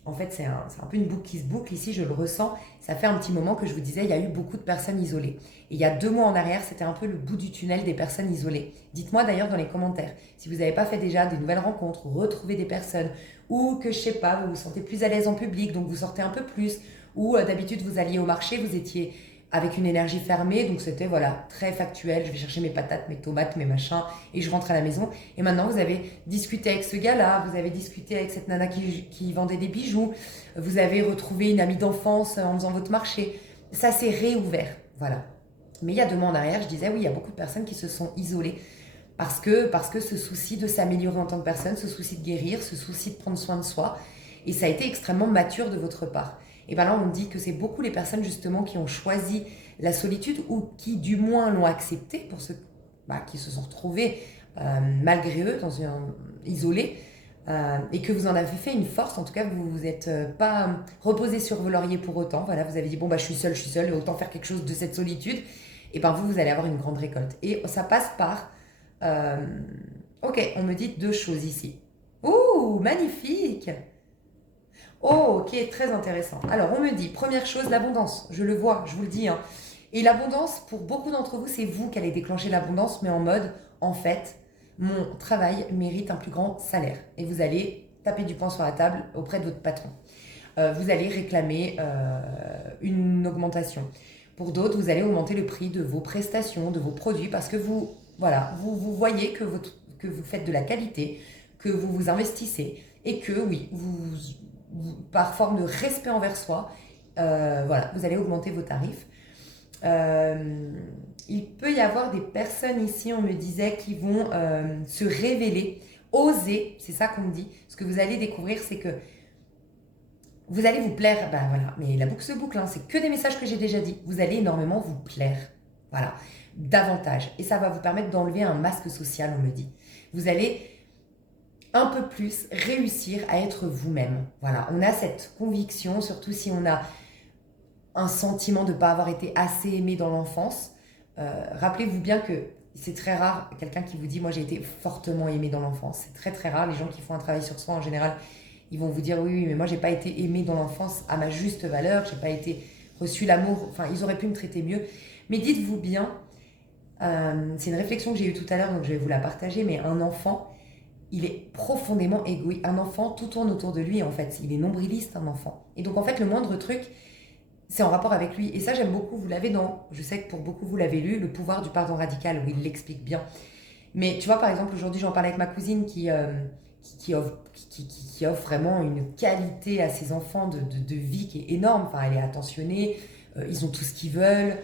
en fait, c'est un peu une boucle qui se boucle. Ici, je le ressens. Ça fait un petit moment que je vous disais, il y a eu beaucoup de personnes isolées. Et il y a 2 mois en arrière, c'était un peu le bout du tunnel des personnes isolées. Dites-moi d'ailleurs dans les commentaires, si vous n'avez pas fait déjà des nouvelles rencontres, retrouver des personnes, ou que, je sais pas, vous vous sentez plus à l'aise en public, donc vous sortez un peu plus, ou d'habitude, vous alliez au marché, vous étiez avec une énergie fermée, donc c'était voilà très factuel, je vais chercher mes patates, mes tomates, mes machins, et je rentre à la maison. Et maintenant, vous avez discuté avec ce gars-là, vous avez discuté avec cette nana qui vendait des bijoux, vous avez retrouvé une amie d'enfance en faisant votre marché. Ça s'est réouvert, voilà. Mais il y a 2 mois en arrière, je disais, oui, il y a beaucoup de personnes qui se sont isolées parce que ce souci de s'améliorer en tant que personne, ce souci de guérir, ce souci de prendre soin de soi, et ça a été extrêmement mature de votre part. Et bien là, on dit que c'est beaucoup les personnes justement qui ont choisi la solitude ou qui du moins l'ont acceptée pour ceux qui se sont retrouvés malgré eux, isolés, et que vous en avez fait une force. En tout cas, vous vous êtes pas reposé sur vos lauriers pour autant. Voilà, vous avez dit, bon, je suis seule, autant faire quelque chose de cette solitude. Et bien vous allez avoir une grande récolte. Et ça passe par... ok, on me dit 2 choses ici. Ouh, magnifique! Oh, ok, très intéressant. Alors, on me dit, première chose, l'abondance. Je le vois, je vous le dis. Hein. Et l'abondance, pour beaucoup d'entre vous, c'est vous qui allez déclencher l'abondance, mais en mode, en fait, mon travail mérite un plus grand salaire. Et vous allez taper du poing sur la table auprès de votre patron. Vous allez réclamer une augmentation. Pour d'autres, vous allez augmenter le prix de vos prestations, de vos produits, parce que vous voyez que vous faites de la qualité, que vous vous investissez, et que oui, par forme de respect envers soi, vous allez augmenter vos tarifs. Il peut y avoir des personnes ici, on me disait, qui vont se révéler, oser, c'est ça qu'on me dit. Ce que vous allez découvrir, c'est que vous allez vous plaire, voilà, mais la boucle se boucle, hein, c'est que des messages que j'ai déjà dit. Vous allez énormément vous plaire, voilà, davantage. Et ça va vous permettre d'enlever un masque social, on me dit. Vous allez un peu plus réussir à être vous-même. Voilà, on a cette conviction, surtout si on a un sentiment de ne pas avoir été assez aimé dans l'enfance. Rappelez-vous bien que c'est très rare, quelqu'un qui vous dit « moi j'ai été fortement aimé dans l'enfance ». C'est très très rare, les gens qui font un travail sur soi en général, ils vont vous dire « oui, mais moi j'ai pas été aimé dans l'enfance à ma juste valeur, j'ai pas été reçu l'amour, enfin ils auraient pu me traiter mieux ». Mais dites-vous bien, c'est une réflexion que j'ai eue tout à l'heure, donc je vais vous la partager, mais un enfant, il est profondément égoïste. Un enfant, tout tourne autour de lui en fait, il est nombriliste un enfant. Et donc en fait le moindre truc, c'est en rapport avec lui. Et ça, j'aime beaucoup, vous l'avez je sais que pour beaucoup, vous l'avez lu, Le pouvoir du pardon radical, où il l'explique bien. Mais tu vois, par exemple, aujourd'hui, j'en parlais avec ma cousine qui offre vraiment une qualité à ses enfants de vie qui est énorme. Enfin, elle est attentionnée, ils ont tout ce qu'ils veulent,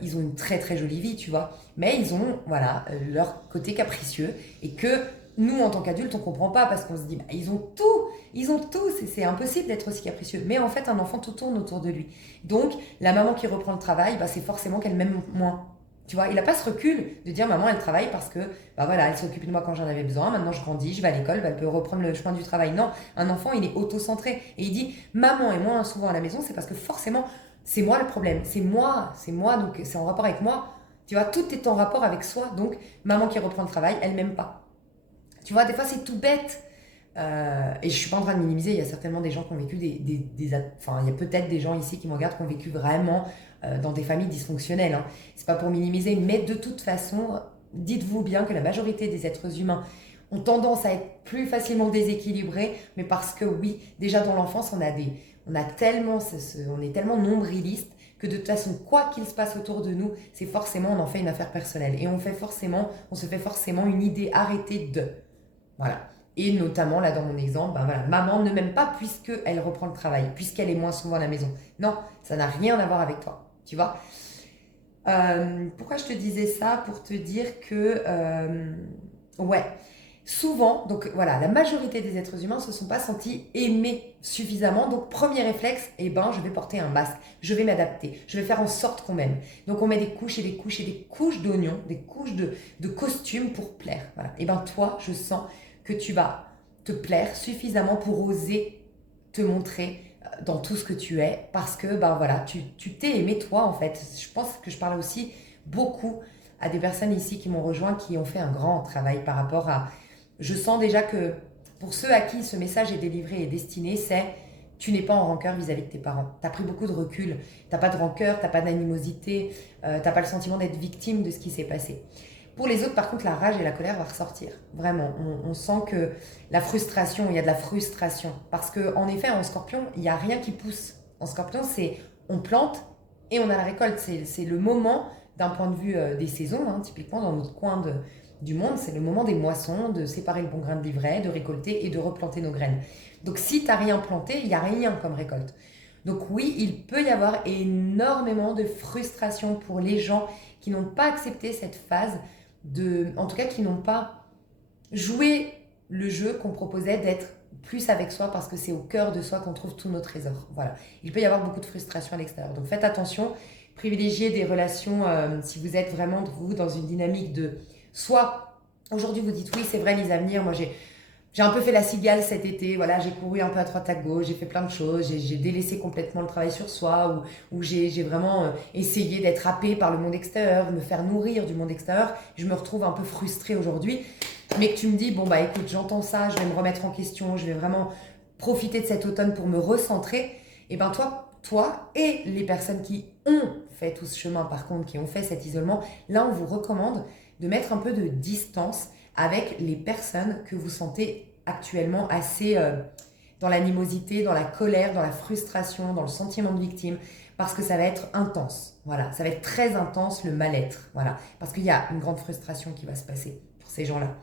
ils ont une très très jolie vie, tu vois. Mais ils ont, voilà, leur côté capricieux et que nous, en tant qu'adultes, on comprend pas parce qu'on se dit, bah, ils ont tout, c'est impossible d'être aussi capricieux. Mais en fait, un enfant, tout tourne autour de lui. Donc, la maman qui reprend le travail, bah, c'est forcément qu'elle m'aime moins. Tu vois, il n'a pas ce recul de dire maman elle travaille parce que bah voilà, elle s'occupe de moi quand j'en avais besoin, maintenant je grandis, je vais à l'école, bah, elle peut reprendre le chemin du travail. Non, un enfant il est auto-centré et il dit maman est moins souvent à la maison, c'est parce que forcément c'est moi le problème, c'est moi, donc c'est en rapport avec moi. Tu vois, tout est en rapport avec soi, donc maman qui reprend le travail, elle m'aime pas. Tu vois, des fois c'est tout bête. Et je suis pas en train de minimiser, il y a certainement des gens qui ont vécu enfin, il y a peut-être des gens ici qui me regardent qui ont vécu vraiment dans des familles dysfonctionnelles. Hein. C'est pas pour minimiser, mais de toute façon, dites-vous bien que la majorité des êtres humains ont tendance à être plus facilement déséquilibrés, mais parce que oui, déjà dans l'enfance, on a tellement, on est tellement nombriliste que de toute façon, quoi qu'il se passe autour de nous, c'est forcément, on en fait une affaire personnelle. Et on se fait forcément une idée arrêtée de. Voilà. Et notamment, là, dans mon exemple, ben voilà, maman ne m'aime pas puisqu'elle reprend le travail, puisqu'elle est moins souvent à la maison. Non, ça n'a rien à voir avec toi, tu vois. Pourquoi je te disais ça? Pour te dire que, ouais, souvent, donc voilà, la majorité des êtres humains ne se sont pas sentis aimés suffisamment. Donc, premier réflexe, eh ben, je vais porter un masque, je vais m'adapter, je vais faire en sorte qu'on m'aime. Donc, on met des couches et des couches et des couches d'oignons, des couches de costumes pour plaire. Voilà. Et ben, toi, je sens que tu vas te plaire suffisamment pour oser te montrer dans tout ce que tu es, parce que ben voilà, tu t'es aimé toi en fait. Je pense que je parle aussi beaucoup à des personnes ici qui m'ont rejoint, qui ont fait un grand travail par rapport à... Je sens déjà que pour ceux à qui ce message est délivré et destiné, c'est tu n'es pas en rancœur vis-à-vis de tes parents. Tu as pris beaucoup de recul, tu n'as pas de rancœur, tu n'as pas d'animosité, tu n'as pas le sentiment d'être victime de ce qui s'est passé. Pour les autres, par contre, la rage et la colère va ressortir. Vraiment, on sent que la frustration, il y a de la frustration. Parce qu'en effet, en scorpion, il n'y a rien qui pousse. En scorpion, c'est on plante et on a la récolte. C'est le moment, d'un point de vue des saisons, hein, typiquement dans notre coin du monde, c'est le moment des moissons, de séparer le bon grain de l'ivraie, de récolter et de replanter nos graines. Donc si tu n'as rien planté, il n'y a rien comme récolte. Donc oui, il peut y avoir énormément de frustration pour les gens qui n'ont pas accepté cette phase en tout cas qui n'ont pas joué le jeu qu'on proposait d'être plus avec soi parce que c'est au cœur de soi qu'on trouve tous nos trésors. Voilà. Il peut y avoir beaucoup de frustration à l'extérieur. Donc faites attention, privilégiez des relations si vous êtes vraiment vous dans une dynamique de soit aujourd'hui vous dites oui c'est vrai les avenirs, moi j'ai un peu fait la cigale cet été, voilà, j'ai couru un peu à droite à gauche, j'ai fait plein de choses, j'ai délaissé complètement le travail sur soi, ou j'ai vraiment essayé d'être happée par le monde extérieur, de me faire nourrir du monde extérieur. Je me retrouve un peu frustrée aujourd'hui, mais que tu me dis, bon bah écoute, j'entends ça, je vais me remettre en question, je vais vraiment profiter de cet automne pour me recentrer. Et ben toi et les personnes qui ont fait tout ce chemin par contre, qui ont fait cet isolement, là on vous recommande de mettre un peu de distance avec les personnes que vous sentez actuellement assez dans l'animosité, dans la colère, dans la frustration, dans le sentiment de victime, parce que ça va être intense. Voilà, ça va être très intense le mal-être. Voilà, parce qu'il y a une grande frustration qui va se passer pour ces gens-là.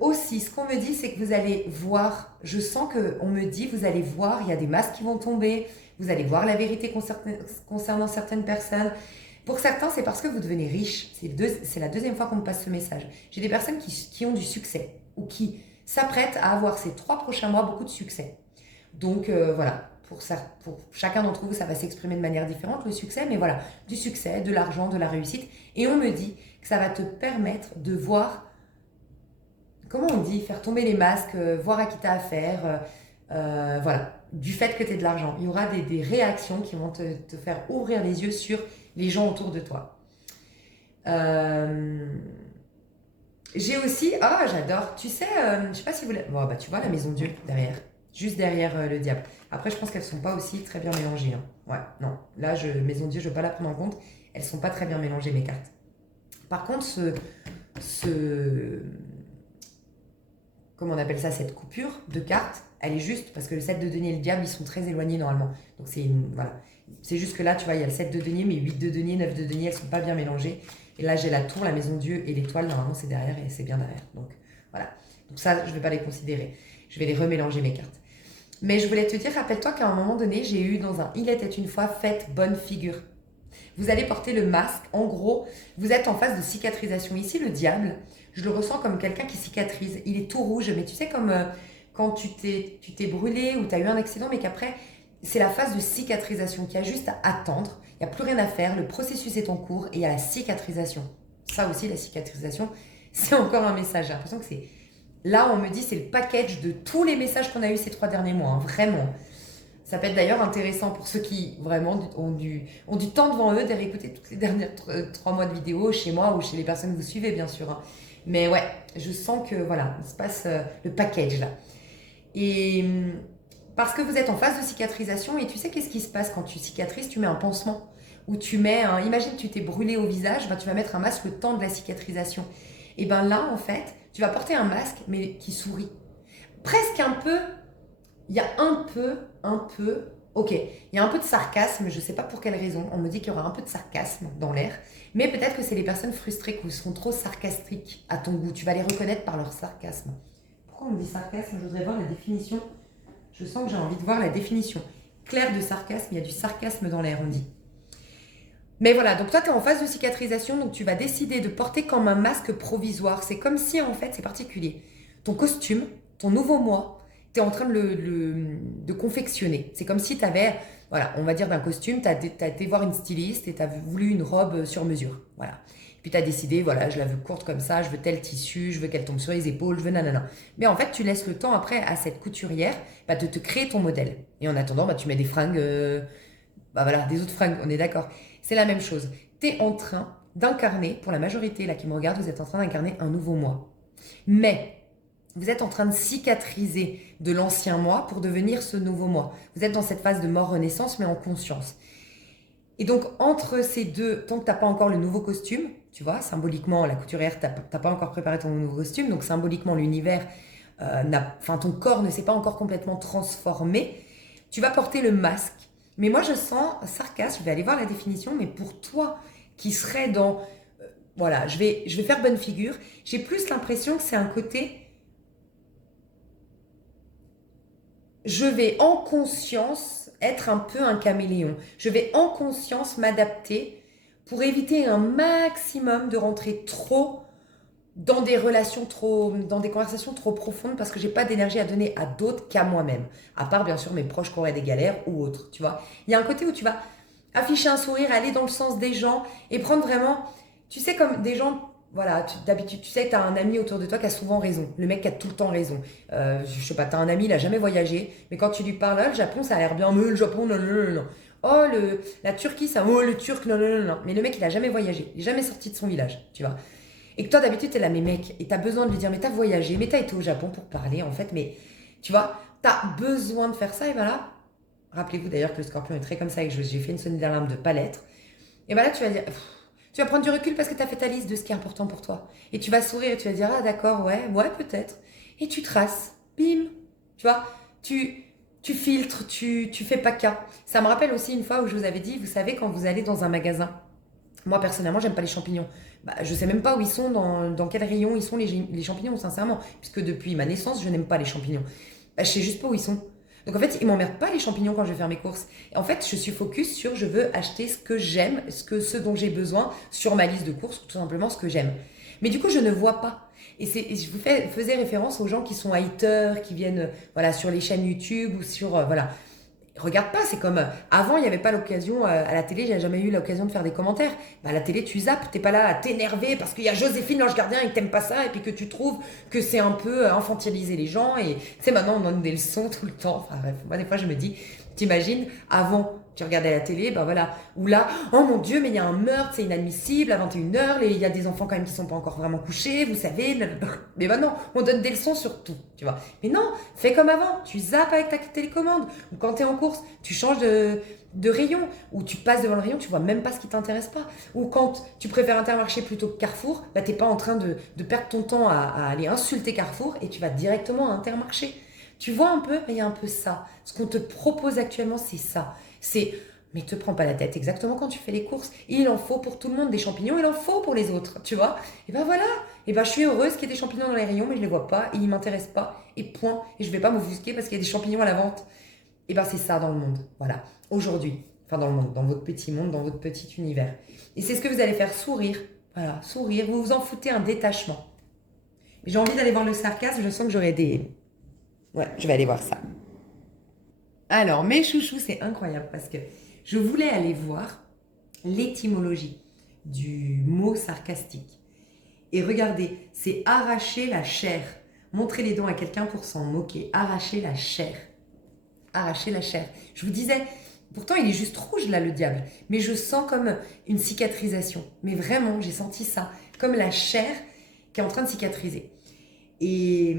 Aussi, ce qu'on me dit, c'est que vous allez voir, je sens qu'on me dit, vous allez voir, il y a des masques qui vont tomber, vous allez voir la vérité concernant certaines personnes. Pour certains, c'est parce que vous devenez riche. C'est la deuxième fois qu'on me passe ce message. J'ai des personnes qui ont du succès ou qui s'apprêtent à avoir ces 3 prochains mois beaucoup de succès. Donc voilà, pour chacun d'entre vous, ça va s'exprimer de manière différente, le succès, mais voilà, du succès, de l'argent, de la réussite. Et on me dit que ça va te permettre de voir, comment on dit, faire tomber les masques, voir à qui t'as affaire, voilà, du fait que tu aies de l'argent. Il y aura des réactions qui vont te faire ouvrir les yeux sur les gens autour de toi. J'ai aussi, j'adore, tu sais, je sais pas si vous l'avez, bon, bah, tu vois la maison Dieu derrière, juste derrière le diable. Après, je pense qu'elles sont pas aussi très bien mélangées. Hein. Ouais, non, là, maison Dieu, je veux pas la prendre en compte, elles sont pas très bien mélangées mes cartes. Par contre, comment on appelle ça, cette coupure de cartes, elle est juste parce que le 7 de denier et le diable, ils sont très éloignés normalement. Donc voilà. C'est juste que là, tu vois, il y a le 7 de denier, mais 8 de denier, 9 de denier, elles sont pas bien mélangées. Et là, j'ai la tour, la maison Dieu et l'étoile, normalement, c'est derrière et c'est bien derrière. Donc voilà. Donc ça, je vais pas les considérer. Je vais les remélanger, mes cartes. Mais je voulais te dire, rappelle-toi qu'à un moment donné, j'ai eu dans un Il était une fois, faites bonne figure. Vous allez porter le masque. En gros, vous êtes en phase de cicatrisation. Ici, le diable, je le ressens comme quelqu'un qui cicatrise. Il est tout rouge, mais tu sais, comme quand tu t'es brûlé ou tu as eu un accident, mais qu'après, c'est la phase de cicatrisation qui a juste à attendre. Il n'y a plus rien à faire. Le processus est en cours et il y a la cicatrisation. Ça aussi, la cicatrisation, c'est encore un message. J'ai l'impression que c'est... Là, on me dit c'est le package de tous les messages qu'on a eu ces 3 derniers mois. Hein, vraiment. Ça peut être d'ailleurs intéressant pour ceux qui vraiment ont du temps devant eux de réécouter toutes les dernières 3 mois de vidéos chez moi ou chez les personnes que vous suivez, bien sûr. Hein. Mais ouais, je sens que voilà, il se passe le package là. Et parce que vous êtes en phase de cicatrisation et tu sais qu'est-ce qui se passe quand tu cicatrises, tu mets un pansement ou tu mets un... Imagine tu t'es brûlé au visage, ben, tu vas mettre un masque le temps de la cicatrisation. Et ben là, en fait, tu vas porter un masque mais qui sourit. Presque un peu, il y a un peu, ok, il y a un peu de sarcasme, je ne sais pas pour quelle raison, on me dit qu'il y aura un peu de sarcasme dans l'air, mais peut-être que c'est les personnes frustrées qui sont trop sarcastiques à ton goût, tu vas les reconnaître par leur sarcasme. Pourquoi on me dit sarcasme? Je voudrais voir la définition, je sens que j'ai envie de voir la définition. Clair de sarcasme, il y a du sarcasme dans l'air, on dit. Mais voilà, donc toi tu es en phase de cicatrisation, donc tu vas décider de porter comme un masque provisoire, c'est comme si en fait, c'est particulier, ton costume, ton nouveau moi, tu es en train de confectionner. C'est comme si tu avais, voilà, on va dire d'un costume, tu as été voir une styliste et tu as voulu une robe sur mesure. Voilà. Puis tu as décidé, voilà, je la veux courte comme ça, je veux tel tissu, je veux qu'elle tombe sur les épaules, je veux nanana. Mais en fait, tu laisses le temps après à cette couturière bah, de te créer ton modèle. Et en attendant, bah, tu mets des fringues, bah voilà, des autres fringues, on est d'accord. C'est la même chose. Tu es en train d'incarner, pour la majorité là qui me regarde, vous êtes en train d'incarner un nouveau moi. Mais vous êtes en train de cicatriser de l'ancien moi pour devenir ce nouveau moi. Vous êtes dans cette phase de mort-renaissance, mais en conscience. Et donc, entre ces deux, tant que tu n'as pas encore le nouveau costume, tu vois, symboliquement, la couturière, tu n'as pas encore préparé ton nouveau costume, donc symboliquement, l'univers, ton corps ne s'est pas encore complètement transformé, tu vas porter le masque. Mais moi, je sens sarcasme, je vais aller voir la définition, mais pour toi, qui serait dans... voilà, je vais faire bonne figure, j'ai plus l'impression que c'est un côté... Je vais en conscience être un peu un caméléon. Je vais en conscience m'adapter pour éviter un maximum de rentrer trop dans des relations dans des conversations trop profondes parce que j'ai pas d'énergie à donner à d'autres qu'à moi-même. À part bien sûr mes proches qui auraient des galères ou autres, tu vois. Il y a un côté où tu vas afficher un sourire, aller dans le sens des gens et prendre vraiment, tu sais, comme des gens... Voilà, d'habitude, tu sais que tu as un ami autour de toi qui a souvent raison. Le mec qui a tout le temps raison. Je sais pas, tu as un ami, il a jamais voyagé, mais quand tu lui parles, le Japon, ça a l'air bien, mais le Japon, non, non, non, non. Oh, la Turquie, ça, oh, le Turc, non, non, non, non. Mais le mec, il a jamais voyagé, il est jamais sorti de son village, tu vois. Et que toi, d'habitude, t'es là, mais mec, et t'as besoin de lui dire, mais t'as voyagé, mais t'as été au Japon pour parler, en fait, mais tu vois, t'as besoin de faire ça, et voilà. Rappelez-vous d'ailleurs que le scorpion est très comme ça et que j'ai fait une sonnette d'alarme de pas l'être. Et ben là, tu vas dire. Tu vas prendre du recul parce que tu as fait ta liste de ce qui est important pour toi. Et tu vas sourire et tu vas dire, ah d'accord, ouais, peut-être. Et tu traces, bim, tu vois, tu filtres, tu fais pas cas. Ça me rappelle aussi une fois où je vous avais dit, vous savez, quand vous allez dans un magasin, moi personnellement, j'aime pas les champignons. Bah, je sais même pas où ils sont, dans quel rayon ils sont les champignons, sincèrement. Puisque depuis ma naissance, je n'aime pas les champignons. Bah, je sais juste pas où ils sont. Donc en fait, ils m'emmerdent pas les champignons quand je vais faire mes courses. Et en fait, je suis focus sur je veux acheter ce que j'aime, ce dont j'ai besoin sur ma liste de courses, tout simplement ce que j'aime. Mais du coup, je ne vois pas. Et je vous faisais référence aux gens qui sont haters, qui viennent voilà, sur les chaînes YouTube ou sur... voilà. Regarde pas, c'est comme avant, il n'y avait pas l'occasion à la télé, j'ai jamais eu l'occasion de faire des commentaires. Bah, à la télé, tu zappes, t'es pas là à t'énerver parce qu'il y a Joséphine l'ange gardien et que t'aimes pas ça et puis que tu trouves que c'est un peu infantiliser les gens et tu sais, maintenant on donne des leçons tout le temps. Enfin bref, moi des fois je me dis, t'imagines, avant tu regardais la télé, bah voilà, ou là, oh mon Dieu, mais il y a un meurtre, c'est inadmissible, à 21h, il y a des enfants quand même qui sont pas encore vraiment couchés, vous savez, mais maintenant, on donne des leçons sur tout, tu vois. Mais non, fais comme avant, tu zappes avec ta télécommande, ou quand tu es en course, tu changes de rayon, ou tu passes devant le rayon, tu vois même pas ce qui t'intéresse pas, ou quand tu préfères Intermarché plutôt que Carrefour, bah t'es pas en train de perdre ton temps à aller insulter Carrefour, et tu vas directement à Intermarché. Tu vois un peu, il y a un peu ça. Ce qu'on te propose actuellement, c'est ça. C'est, mais te prends pas la tête, exactement quand tu fais les courses. Il en faut pour tout le monde des champignons, il en faut pour les autres, tu vois. Et ben voilà, et ben je suis heureuse qu'il y ait des champignons dans les rayons, mais je les vois pas, et ils m'intéressent pas, et point. Et je vais pas m'offusquer parce qu'il y a des champignons à la vente. Et ben c'est ça dans le monde, voilà. Aujourd'hui, enfin dans le monde, dans votre petit monde, dans votre petit univers. Et c'est ce que vous allez faire, sourire. Voilà, sourire, vous vous en foutez, un détachement. Mais j'ai envie d'aller voir le sarcasme, je sens que j'aurai des... Ouais, je vais aller voir ça. Alors, mes chouchous, c'est incroyable parce que je voulais aller voir l'étymologie du mot sarcastique. Et regardez, c'est arracher la chair. Montrer les dents à quelqu'un pour s'en moquer. Arracher la chair. Arracher la chair. Je vous disais, pourtant il est juste rouge là le diable, mais je sens comme une cicatrisation. Mais vraiment, j'ai senti ça, comme la chair qui est en train de cicatriser. Et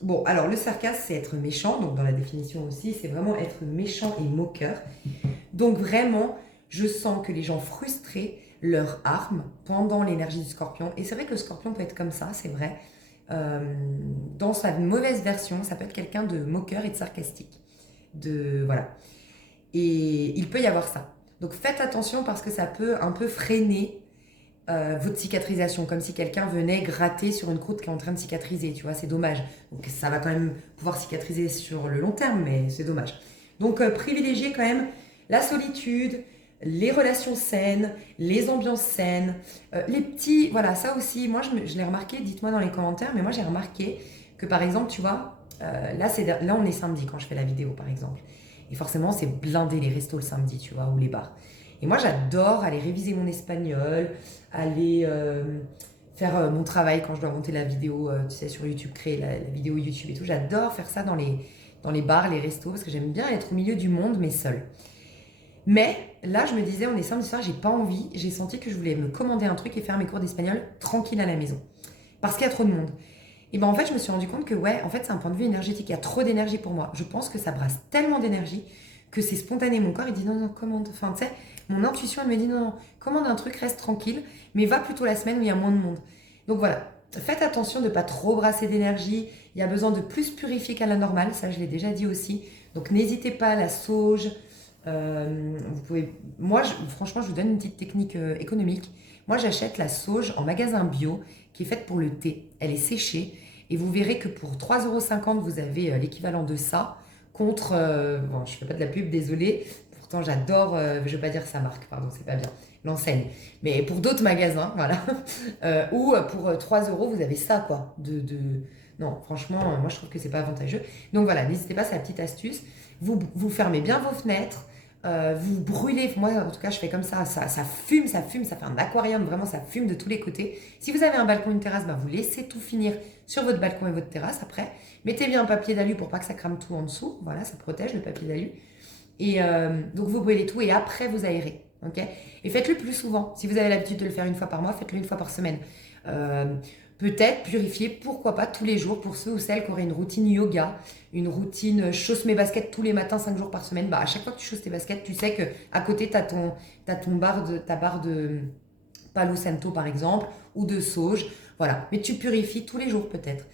bon, alors le sarcasme, c'est être méchant, donc dans la définition aussi, c'est vraiment être méchant et moqueur. Donc vraiment, je sens que les gens frustrés, leur arme pendant l'énergie du scorpion, et c'est vrai que le scorpion peut être comme ça, c'est vrai, dans sa mauvaise version, ça peut être quelqu'un de moqueur et de sarcastique. Voilà. Et il peut y avoir ça. Donc faites attention parce que ça peut un peu freiner votre cicatrisation, comme si quelqu'un venait gratter sur une croûte qui est en train de cicatriser, tu vois, c'est dommage. Donc ça va quand même pouvoir cicatriser sur le long terme, mais c'est dommage. Donc privilégiez quand même la solitude, les relations saines, les ambiances saines, les petits, voilà, ça aussi, moi je l'ai remarqué, dites-moi dans les commentaires, mais moi j'ai remarqué que par exemple, tu vois, là on est samedi quand je fais la vidéo par exemple, et forcément c'est blindé les restos le samedi, tu vois, ou les bars. Et moi, j'adore aller réviser mon espagnol, aller faire mon travail quand je dois monter la vidéo, tu sais, sur YouTube, créer la vidéo YouTube et tout. J'adore faire ça dans les bars, les restos, parce que j'aime bien être au milieu du monde, mais seule. Mais là, je me disais, on est samedi soir, j'ai pas envie. J'ai senti que je voulais me commander un truc et faire mes cours d'espagnol tranquille à la maison. Parce qu'il y a trop de monde. Et ben en fait, je me suis rendu compte que ouais, en fait, c'est un point de vue énergétique. Il y a trop d'énergie pour moi. Je pense que ça brasse tellement d'énergie que c'est spontané. Mon corps, il dit non, non, commande. Enfin, tu sais, mon intuition, elle me dit non, non, commande un truc, reste tranquille, mais va plutôt la semaine où il y a moins de monde. Donc voilà, faites attention de ne pas trop brasser d'énergie. Il y a besoin de plus purifier qu'à la normale, ça je l'ai déjà dit aussi. Donc n'hésitez pas à la sauge. Vous pouvez, franchement, je vous donne une petite technique économique. Moi, j'achète la sauge en magasin bio qui est faite pour le thé. Elle est séchée et vous verrez que pour 3,50 €, vous avez l'équivalent de ça contre, bon, je fais pas de la pub, désolé. Pourtant, j'adore, je vais pas dire sa marque, pardon, c'est pas bien, l'enseigne. Mais pour d'autres magasins, voilà, ou pour 3 €, vous avez ça, quoi. Non, franchement, moi, je trouve que c'est pas avantageux. Donc voilà, n'hésitez pas, c'est la petite astuce. Vous fermez bien vos fenêtres. Vous brûlez, moi en tout cas je fais comme ça fume, ça fait un aquarium, vraiment ça fume de tous les côtés. Si vous avez un balcon, une terrasse, vous laissez tout finir sur votre balcon et votre terrasse après. Mettez bien un papier d'alu pour pas que ça crame tout en dessous, voilà, ça protège le papier d'alu. Et donc vous brûlez tout et après vous aérez, ok. Et faites-le plus souvent, si vous avez l'habitude de le faire une fois par mois, faites-le une fois par semaine. Peut-être purifier, pourquoi pas tous les jours pour ceux ou celles qui auraient une routine yoga, une routine chausse mes baskets tous les matins 5 jours par semaine. À chaque fois que tu chausses tes baskets, tu sais qu'à côté, tu as ta barre de Palo Santo par exemple, ou de sauge. Voilà, mais tu purifies tous les jours peut-être.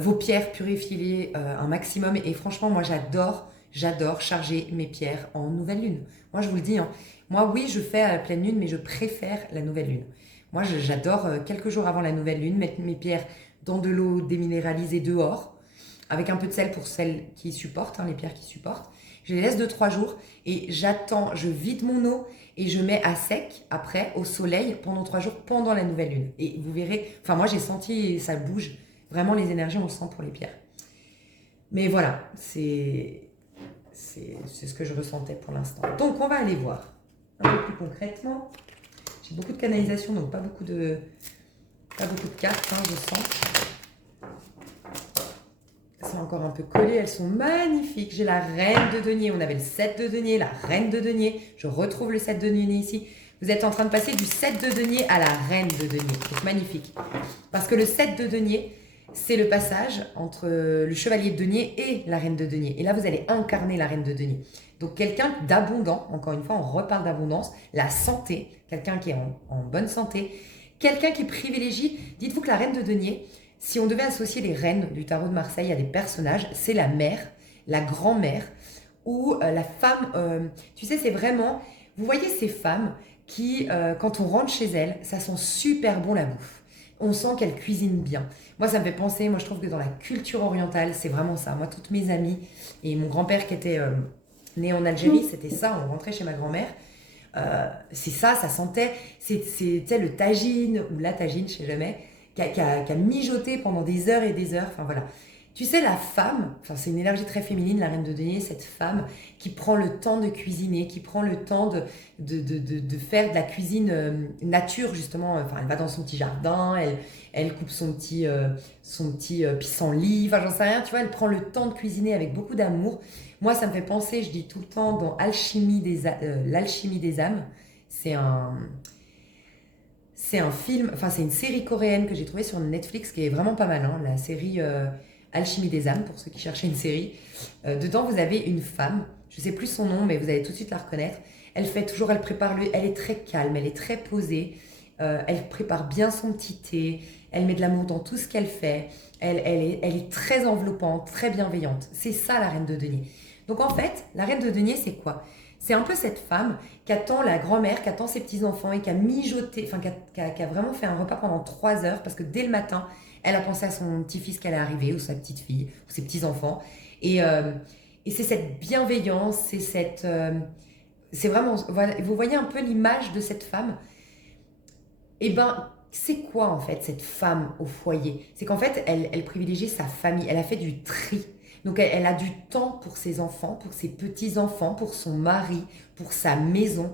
Vos pierres, purifiez-les un maximum. Et franchement, moi j'adore charger mes pierres en nouvelle lune. Moi je vous le dis, hein. Moi oui, je fais à la pleine lune, mais je préfère la nouvelle lune. Moi, j'adore quelques jours avant la nouvelle lune mettre mes pierres dans de l'eau déminéralisée dehors, avec un peu de sel pour celles qui supportent, hein, les pierres qui supportent. Je les laisse 2-3 jours et j'attends, je vide mon eau et je mets à sec après au soleil pendant 3 jours pendant la nouvelle lune. Et vous verrez, enfin moi j'ai senti, ça bouge, vraiment les énergies on le sent pour les pierres. Mais voilà, c'est ce que je ressentais pour l'instant. Donc on va aller voir un peu plus concrètement. J'ai beaucoup de canalisation, donc pas beaucoup de cartes, hein, je sens. Elles sont encore un peu collées, elles sont magnifiques. J'ai la reine de denier, on avait le 7 de denier, la reine de denier. Je retrouve le 7 de denier ici. Vous êtes en train de passer du 7 de denier à la reine de denier. C'est magnifique. Parce que le 7 de denier, c'est le passage entre le chevalier de denier et la reine de denier. Et là, vous allez incarner la reine de denier. Donc, quelqu'un d'abondant, encore une fois, on reparle d'abondance, la santé, quelqu'un qui est en bonne santé, quelqu'un qui privilégie, dites-vous que la reine de denier, si on devait associer les reines du tarot de Marseille à des personnages, c'est la mère, la grand-mère ou la femme, tu sais, c'est vraiment, vous voyez ces femmes qui, quand on rentre chez elles, ça sent super bon la bouffe. On sent qu'elles cuisinent bien. Moi, ça me fait penser, moi je trouve que dans la culture orientale, c'est vraiment ça. Moi, toutes mes amies et mon grand-père qui était Née en Algérie, c'était ça, on rentrait chez ma grand-mère. C'est ça, ça sentait, tu sais, le tagine ou la tagine, je sais jamais, qui a mijoté pendant des heures et des heures. Enfin voilà. Tu sais, la femme, enfin, c'est une énergie très féminine, la reine de denier, cette femme qui prend le temps de cuisiner, qui prend le temps de faire de la cuisine nature, justement. Enfin, elle va dans son petit jardin, elle coupe son petit pissenlit, enfin, j'en sais rien, tu vois, elle prend le temps de cuisiner avec beaucoup d'amour. Moi, ça me fait penser, je dis tout le temps, dans l'alchimie des âmes, c'est un, c'est un film, enfin c'est une série coréenne que j'ai trouvée sur Netflix qui est vraiment pas mal, hein, la série Alchimie des âmes, pour ceux qui cherchaient une série. Dedans, vous avez une femme, je sais plus son nom, mais vous allez tout de suite la reconnaître. Elle prépare elle est très calme, elle est très posée, elle prépare bien son petit thé, elle met de l'amour dans tout ce qu'elle fait, elle est très enveloppante, très bienveillante. C'est ça la reine de denier. Donc en fait, la reine de denier, c'est quoi? C'est un peu cette femme qui attend la grand-mère, qui attend ses petits-enfants et qui a mijoté, enfin qui a vraiment fait un repas pendant 3 heures parce que dès le matin, elle a pensé à son petit-fils qui allait arriver ou sa petite-fille ou ses petits-enfants. Et, euh, et c'est cette bienveillance, c'est vraiment, voilà, vous voyez un peu l'image de cette femme. Et ben, c'est quoi en fait cette femme au foyer? C'est qu'en fait, elle privilégie sa famille, elle a fait du tri. Donc elle a du temps pour ses enfants, pour ses petits-enfants, pour son mari, pour sa maison,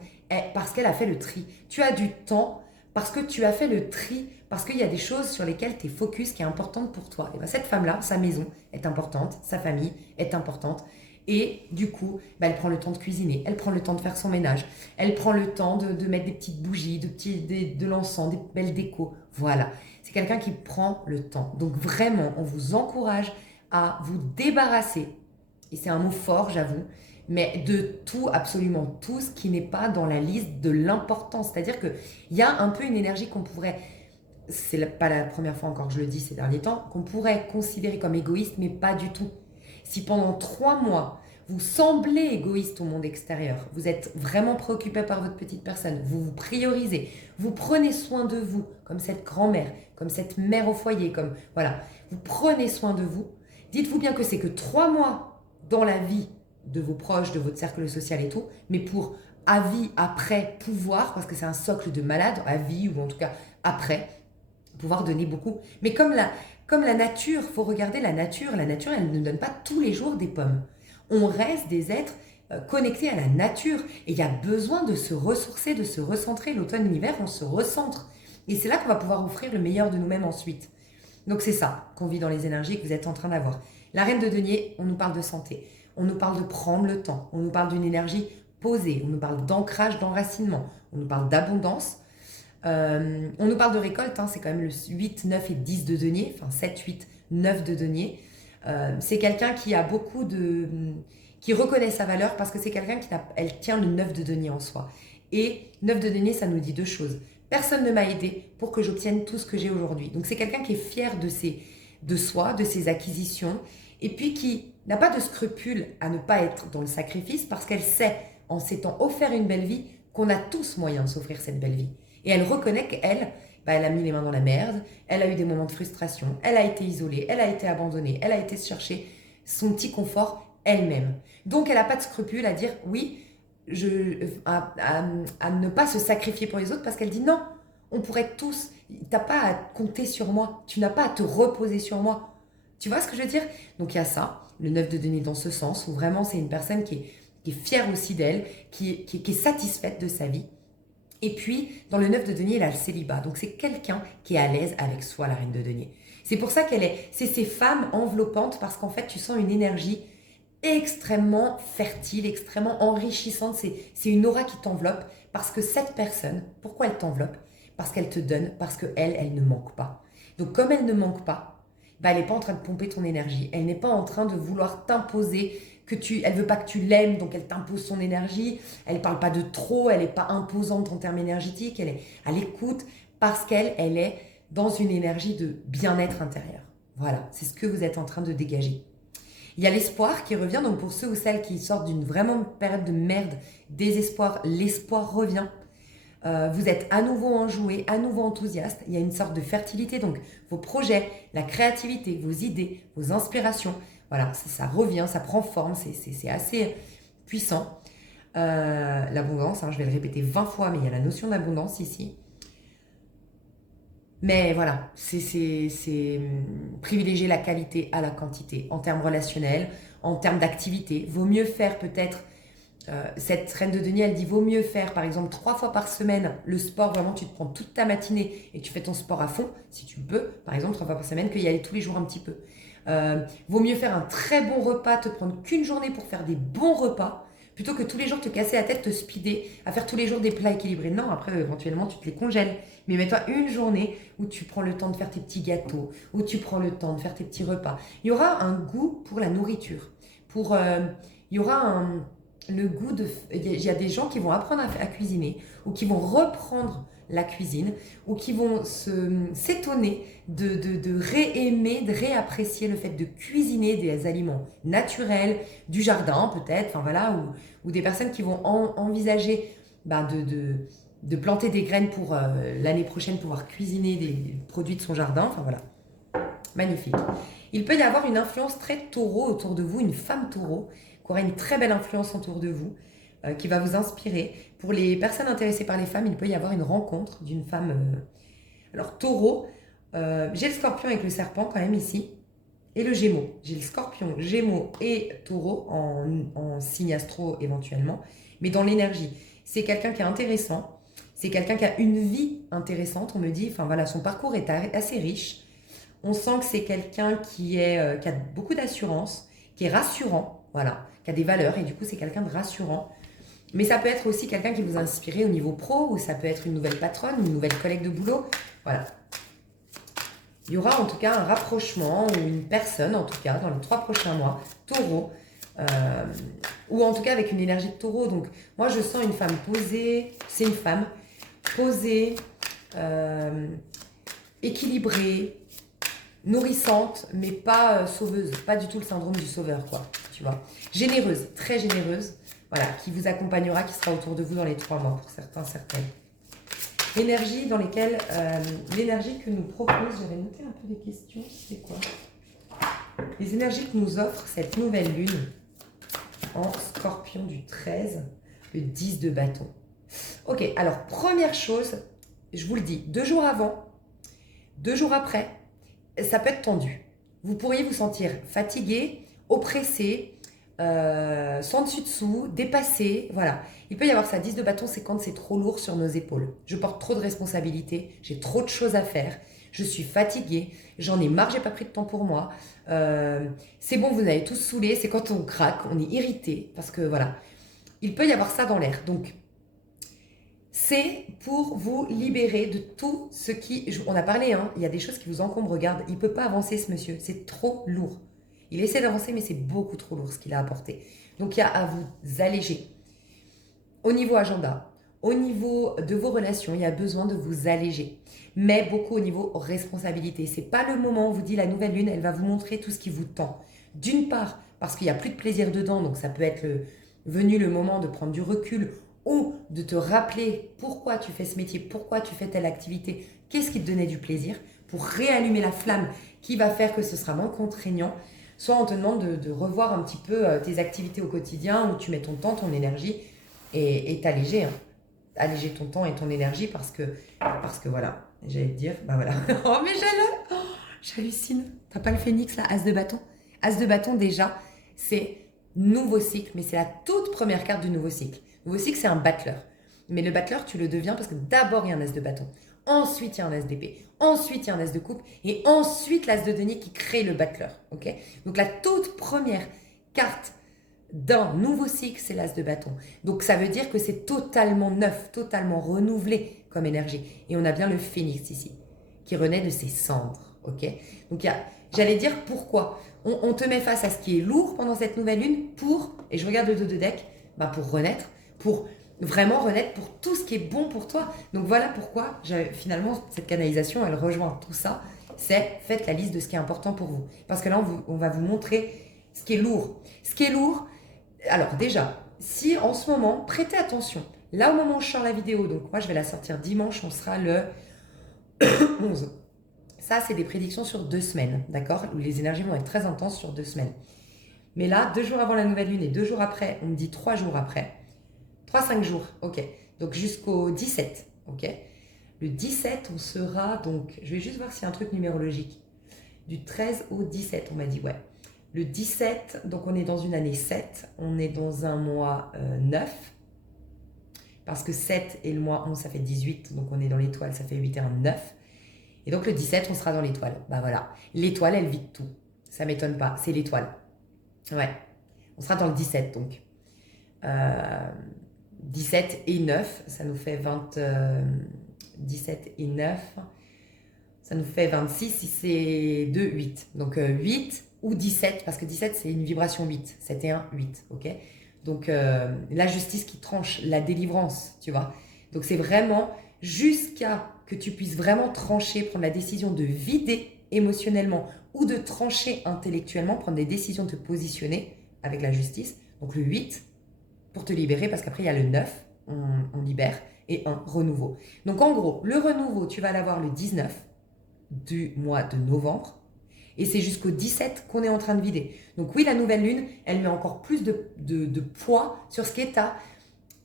parce qu'elle a fait le tri. Tu as du temps parce que tu as fait le tri, parce qu'il y a des choses sur lesquelles tu es focus qui est importante pour toi. Et ben cette femme-là, sa maison est importante, sa famille est importante. Et du coup, elle prend le temps de cuisiner, elle prend le temps de faire son ménage, elle prend le temps de mettre des petites bougies, de l'encens, des belles décos. Voilà, c'est quelqu'un qui prend le temps. Donc vraiment, on vous encourage à vous débarrasser, et c'est un mot fort, j'avoue, mais de tout, absolument tout ce qui n'est pas dans la liste de l'importance. C'est-à-dire qu'il y a un peu une énergie qu'on pourrait, pas la première fois encore que je le dis ces derniers temps, qu'on pourrait considérer comme égoïste, mais pas du tout. Si pendant 3 mois, vous semblez égoïste au monde extérieur, vous êtes vraiment préoccupé par votre petite personne, vous vous priorisez, vous prenez soin de vous, comme cette grand-mère, comme cette mère au foyer, comme voilà, vous prenez soin de vous, dites-vous bien que c'est que 3 mois dans la vie de vos proches, de votre cercle social et tout, mais pour à vie, après, pouvoir, parce que c'est un socle de malade, à vie ou en tout cas après, pouvoir donner beaucoup. Mais comme la nature, faut regarder la nature, elle ne donne pas tous les jours des pommes. On reste des êtres connectés à la nature et il y a besoin de se ressourcer, de se recentrer. L'automne, l'hiver, on se recentre. Et c'est là qu'on va pouvoir offrir le meilleur de nous-mêmes ensuite. Donc c'est ça qu'on vit dans les énergies que vous êtes en train d'avoir. La reine de denier, on nous parle de santé, on nous parle de prendre le temps, on nous parle d'une énergie posée, on nous parle d'ancrage, d'enracinement, on nous parle d'abondance. On nous parle de récolte, hein, c'est quand même le 8, 9 et 10 de denier, enfin 7, 8, 9 de denier. C'est quelqu'un qui a beaucoup de... qui reconnaît sa valeur parce que c'est quelqu'un elle tient le 9 de denier en soi. Et 9 de denier, ça nous dit deux choses. Personne ne m'a aidé pour que j'obtienne tout ce que j'ai aujourd'hui. Donc c'est quelqu'un qui est fier de soi, de ses acquisitions, et puis qui n'a pas de scrupule à ne pas être dans le sacrifice parce qu'elle sait, en s'étant offert une belle vie, qu'on a tous moyen de s'offrir cette belle vie. Et elle reconnaît qu'elle, elle a mis les mains dans la merde, elle a eu des moments de frustration, elle a été isolée, elle a été abandonnée, elle a été chercher son petit confort elle-même. Donc elle n'a pas de scrupule à dire oui, à ne pas se sacrifier pour les autres parce qu'elle dit non, on pourrait tous, t'as pas à compter sur moi, tu n'as pas à te reposer sur moi. Tu vois ce que je veux dire? Donc il y a ça, le 9 de denier dans ce sens, où vraiment c'est une personne qui est fière aussi d'elle, qui est satisfaite de sa vie. Et puis, dans le 9 de denier, il a le célibat. Donc, c'est quelqu'un qui est à l'aise avec soi, la reine de denier. C'est pour ça c'est ces femmes enveloppantes, parce qu'en fait, tu sens une énergie extrêmement fertile, extrêmement enrichissante. C'est une aura qui t'enveloppe, parce que cette personne, pourquoi elle t'enveloppe? Parce qu'elle te donne, parce qu'elle, elle ne manque pas. Donc, comme elle ne manque pas, elle n'est pas en train de pomper ton énergie. Elle n'est pas en train de vouloir t'imposer elle veut pas que tu l'aimes, donc elle t'impose son énergie. Elle parle pas de trop, elle n'est pas imposante en termes énergétiques. Elle est à l'écoute parce elle est dans une énergie de bien-être intérieur. Voilà, c'est ce que vous êtes en train de dégager. Il y a l'espoir qui revient, donc pour ceux ou celles qui sortent d'une vraiment période de merde, désespoir, l'espoir revient. Vous êtes à nouveau enjoué, à nouveau enthousiaste. Il y a une sorte de fertilité, donc vos projets, la créativité, vos idées, vos inspirations, voilà, ça revient, ça prend forme, c'est assez... puissant. L'abondance, hein, je vais le répéter 20 fois, mais il y a la notion d'abondance ici. Mais voilà, c'est privilégier la qualité à la quantité en termes relationnels, en termes d'activité. Vaut mieux faire peut-être, cette reine de denier, elle dit, vaut mieux faire par exemple 3 fois par semaine le sport, vraiment tu te prends toute ta matinée et tu fais ton sport à fond, si tu peux, par exemple 3 fois par semaine, qu'il y aller tous les jours un petit peu. Vaut mieux faire un très bon repas, te prendre qu'une journée pour faire des bons repas, plutôt que tous les jours te casser la tête, te speeder, à faire tous les jours des plats équilibrés. Non, après éventuellement tu te les congèles. Mais mets-toi une journée où tu prends le temps de faire tes petits gâteaux, où tu prends le temps de faire tes petits repas. Il y aura un goût pour la nourriture. Il y aura le goût de... Il y a des gens qui vont apprendre à cuisiner, ou qui vont reprendre la cuisine, ou qui vont s'étonner de réaimer, de réapprécier le fait de cuisiner des aliments naturels, du jardin peut-être, enfin voilà, ou des personnes qui vont envisager de planter des graines pour l'année prochaine pouvoir cuisiner des produits de son jardin, enfin voilà, magnifique. Il peut y avoir une influence très taureau autour de vous, une femme taureau, qui aura une très belle influence autour de vous, qui va vous inspirer. Pour les personnes intéressées par les femmes, il peut y avoir une rencontre d'une femme. Alors taureau, j'ai le scorpion avec le serpent quand même ici, et le gémeaux. J'ai le scorpion, gémeaux et taureau en signe astro éventuellement, mais dans l'énergie. C'est quelqu'un qui est intéressant, c'est quelqu'un qui a une vie intéressante, on me dit, enfin voilà, son parcours est assez riche. On sent que c'est quelqu'un qui a beaucoup d'assurance, qui est rassurant, voilà, qui a des valeurs, et du coup c'est quelqu'un de rassurant. Mais ça peut être aussi quelqu'un qui vous a inspiré au niveau pro, ou ça peut être une nouvelle patronne, une nouvelle collègue de boulot, voilà. Il y aura en tout cas un rapprochement, ou une personne en tout cas, dans les 3 prochains mois, taureau, ou en tout cas avec une énergie de taureau. Donc moi je sens une femme posée, c'est une femme posée, équilibrée, nourrissante, mais pas sauveuse, pas du tout le syndrome du sauveur, quoi, tu vois. Généreuse, très généreuse, voilà, qui vous accompagnera, qui sera autour de vous dans les 3 mois, pour certains, certaines. L'énergie dans lesquelles, l'énergie que nous propose, j'avais noté un peu des questions, c'est quoi? Les énergies que nous offre cette nouvelle lune en scorpion du 13, le 10 de bâton. Ok, alors première chose, je vous le dis, 2 jours avant, 2 jours après, ça peut être tendu. Vous pourriez vous sentir fatigué, oppressé, sans dessus-dessous, dépassé, voilà. Il peut y avoir ça, 10 de bâton, c'est quand c'est trop lourd sur nos épaules. Je porte trop de responsabilités, j'ai trop de choses à faire, je suis fatiguée, j'en ai marre, j'ai pas pris de temps pour moi. C'est bon, vous avez tous saoulé, c'est quand on craque, on est irrité, parce que voilà. Il peut y avoir ça dans l'air, donc c'est pour vous libérer de tout ce qui... On a parlé, hein, il y a des choses qui vous encombrent. Regarde, il ne peut pas avancer ce monsieur, c'est trop lourd. Il essaie d'avancer, mais c'est beaucoup trop lourd ce qu'il a apporté. Donc il y a à vous alléger. Au niveau agenda, au niveau de vos relations, il y a besoin de vous alléger. Mais beaucoup au niveau responsabilité. Ce n'est pas le moment, on vous dit la nouvelle lune, elle va vous montrer tout ce qui vous tend. D'une part, parce qu'il n'y a plus de plaisir dedans, donc ça peut être venu le moment de prendre du recul, ou de te rappeler pourquoi tu fais ce métier, pourquoi tu fais telle activité, qu'est-ce qui te donnait du plaisir, pour réallumer la flamme qui va faire que ce sera moins contraignant. Soit on te demande de revoir un petit peu tes activités au quotidien, où tu mets ton temps, ton énergie, et t'alléger, hein. Alléger ton temps et ton énergie parce que voilà, j'allais te dire, bah voilà. Oh mais j'hallucine. T'as pas le phénix là, as de bâton? As de bâton déjà, c'est nouveau cycle, mais c'est la toute première carte du nouveau cycle. Nouveau cycle, c'est un battleur. Mais le battleur, tu le deviens parce que d'abord, il y a un as de bâton. Ensuite, il y a un as d'épée. Ensuite, il y a un as de coupe. Et ensuite, l'as de denier qui crée le battleur. Okay, donc, la toute première carte d'un nouveau cycle, c'est l'as de bâton. Donc, ça veut dire que c'est totalement neuf, totalement renouvelé comme énergie. Et on a bien le phénix ici, qui renaît de ses cendres. Okay, donc, j'allais dire pourquoi. On te met face à ce qui est lourd pendant cette nouvelle lune et je regarde le dos de deck, pour renaître, pour vraiment renaître pour tout ce qui est bon pour toi. Donc voilà pourquoi finalement cette canalisation elle rejoint tout ça, c'est faites la liste de ce qui est important pour vous, parce que là on va vous montrer ce qui est lourd. Ce qui est lourd, alors déjà, si en ce moment, prêtez attention, là au moment où je sors la vidéo, donc moi je vais la sortir dimanche, on sera le 11. Ça c'est des prédictions sur 2 semaines, d'accord, où les énergies vont être très intenses sur 2 semaines. Mais là, 2 jours avant la nouvelle lune et 2 jours après, on me dit 3 jours après. 3-5 jours, ok. Donc jusqu'au 17, ok. Le 17, on sera donc, je vais juste voir s'il y a un truc numérologique. Du 13 au 17, on m'a dit, ouais. Le 17, donc on est dans une année 7, on est dans un mois 9, parce que 7 et le mois 11, ça fait 18, donc on est dans l'étoile, ça fait 8 et 1, 9. Et donc le 17, on sera dans l'étoile. Bah voilà, l'étoile, elle vit de tout. Ça m'étonne pas, c'est l'étoile. Ouais, on sera dans le 17 donc. 17 et 9, ça nous fait 20, 17 et 9, ça nous fait 26, si c'est 2, 8. Donc 8 ou 17, parce que 17 c'est une vibration 8, 7 et 1, 8, ok. Donc la justice qui tranche, la délivrance, tu vois. Donc c'est vraiment jusqu'à que tu puisses vraiment trancher, prendre la décision de vider émotionnellement ou de trancher intellectuellement, prendre des décisions de te positionner avec la justice. Donc le 8 pour te libérer, parce qu'après il y a le 9, on libère, et un renouveau. Donc en gros, le renouveau, tu vas l'avoir le 19 du mois de novembre, et c'est jusqu'au 17 qu'on est en train de vider. Donc oui, la nouvelle lune, elle met encore plus de poids sur ce qui est à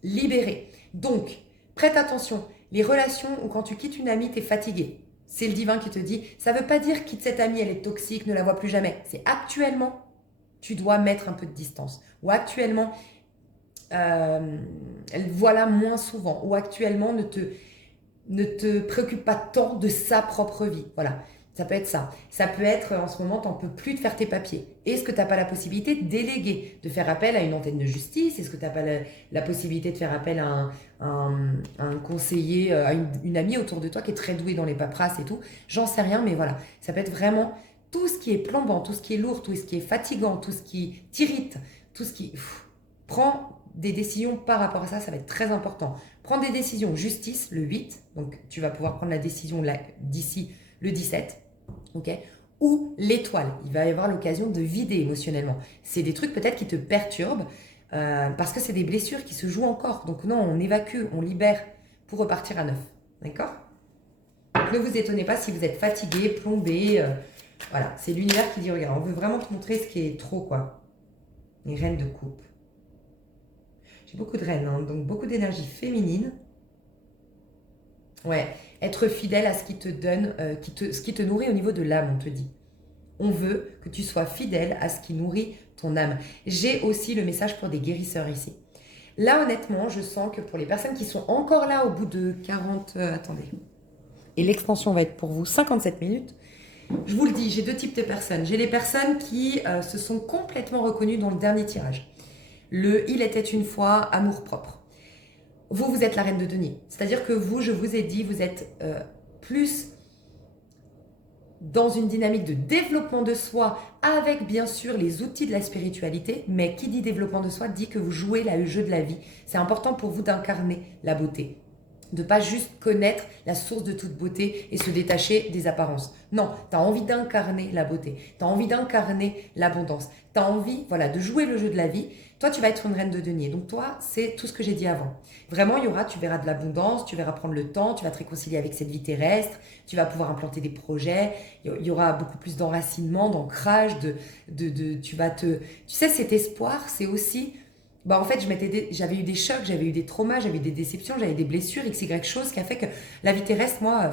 libérer. Donc, prête attention, les relations où quand tu quittes une amie, tu es fatigué. C'est le divin qui te dit, ça ne veut pas dire quitte cette amie, elle est toxique, ne la vois plus jamais. C'est actuellement, tu dois mettre un peu de distance. Ou actuellement, voilà moins souvent. Ou actuellement, ne te préoccupe pas tant de sa propre vie. Voilà, ça peut être ça. Ça peut être, en ce moment, tu n'en peux plus de faire tes papiers. Est-ce que tu n'as pas la possibilité de déléguer, de faire appel à une antenne de justice? Est-ce que tu n'as pas la possibilité de faire appel à un conseiller, à une amie autour de toi qui est très douée dans les paperasses et tout? J'en sais rien, mais voilà, ça peut être vraiment tout ce qui est plombant, tout ce qui est lourd, tout ce qui est fatigant, tout ce qui t'irrite, tout ce qui... Prends des décisions par rapport à ça, ça va être très important. Prends des décisions justice le 8, donc tu vas pouvoir prendre la décision d'ici le 17, ok? Ou l'étoile, il va y avoir l'occasion de vider émotionnellement. C'est des trucs peut-être qui te perturbent parce que c'est des blessures qui se jouent encore. Donc non, on évacue, on libère pour repartir à neuf, d'accord? Donc ne vous étonnez pas si vous êtes fatigué, plombé, voilà, c'est l'univers qui dit regarde, on veut vraiment te montrer ce qui est trop, quoi. Les reines de coupe. J'ai beaucoup de reines, hein, donc beaucoup d'énergie féminine. Ouais, être fidèle à ce qui te donne, ce qui te nourrit au niveau de l'âme, on te dit. On veut que tu sois fidèle à ce qui nourrit ton âme. J'ai aussi le message pour des guérisseurs ici. Là, honnêtement, je sens que pour les personnes qui sont encore là au bout de 40... attendez. Et l'extension va être pour vous 57 minutes. Je vous le dis, j'ai deux types de personnes. J'ai les personnes qui se sont complètement reconnues dans le dernier tirage. Le « il était une fois » amour-propre. Vous êtes la reine de denier. C'est-à-dire que vous, je vous ai dit, vous êtes plus dans une dynamique de développement de soi avec bien sûr les outils de la spiritualité, mais qui dit développement de soi dit que vous jouez le jeu de la vie. C'est important pour vous d'incarner la beauté. De pas juste connaître la source de toute beauté et se détacher des apparences. Non, tu as envie d'incarner la beauté, tu as envie d'incarner l'abondance, tu as envie de jouer le jeu de la vie. Toi, tu vas être une reine de denier. Donc toi, c'est tout ce que j'ai dit avant. Vraiment, tu verras de l'abondance, tu verras prendre le temps, tu vas te réconcilier avec cette vie terrestre, tu vas pouvoir implanter des projets, il y aura beaucoup plus d'enracinement, d'ancrage, tu sais, cet espoir, c'est aussi... en fait, j'avais eu des chocs, j'avais eu des traumas, j'avais eu des déceptions, j'avais des blessures, x, y chose, qui a fait que la vie terrestre, moi,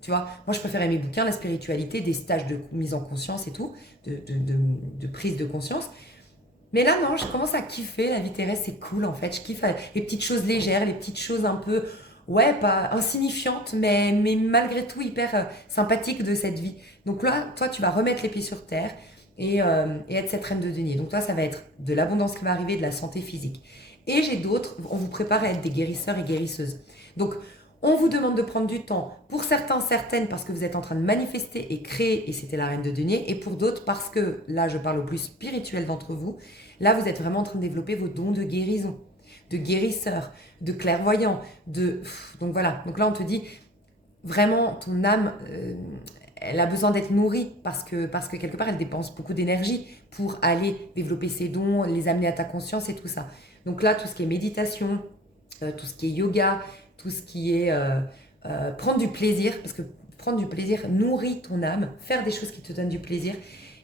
tu vois, moi je préférais mes bouquins, la spiritualité, des stages de mise en conscience et tout, de prise de conscience. Mais là, non, je commence à kiffer la vie terrestre, c'est cool en fait. Je kiffe les petites choses légères, les petites choses un peu, ouais, pas insignifiantes, mais malgré tout hyper sympathiques de cette vie. Donc là, toi, tu vas remettre les pieds sur terre et être cette reine de denier. Donc toi, ça va être de l'abondance qui va arriver, de la santé physique. Et j'ai d'autres, on vous prépare à être des guérisseurs et guérisseuses. Donc, on vous demande de prendre du temps, pour certains, certaines, parce que vous êtes en train de manifester et créer, et c'était la reine de denier, et pour d'autres, parce que, là, je parle au plus spirituel d'entre vous, là, vous êtes vraiment en train de développer vos dons de guérison, de guérisseur, de clairvoyant, donc voilà. Donc là, on te dit, vraiment, ton âme, elle a besoin d'être nourrie, parce que quelque part, elle dépense beaucoup d'énergie pour aller développer ses dons, les amener à ta conscience et tout ça. Donc là, tout ce qui est méditation, tout ce qui est yoga, tout ce qui est prendre du plaisir, parce que prendre du plaisir nourrit ton âme, faire des choses qui te donnent du plaisir.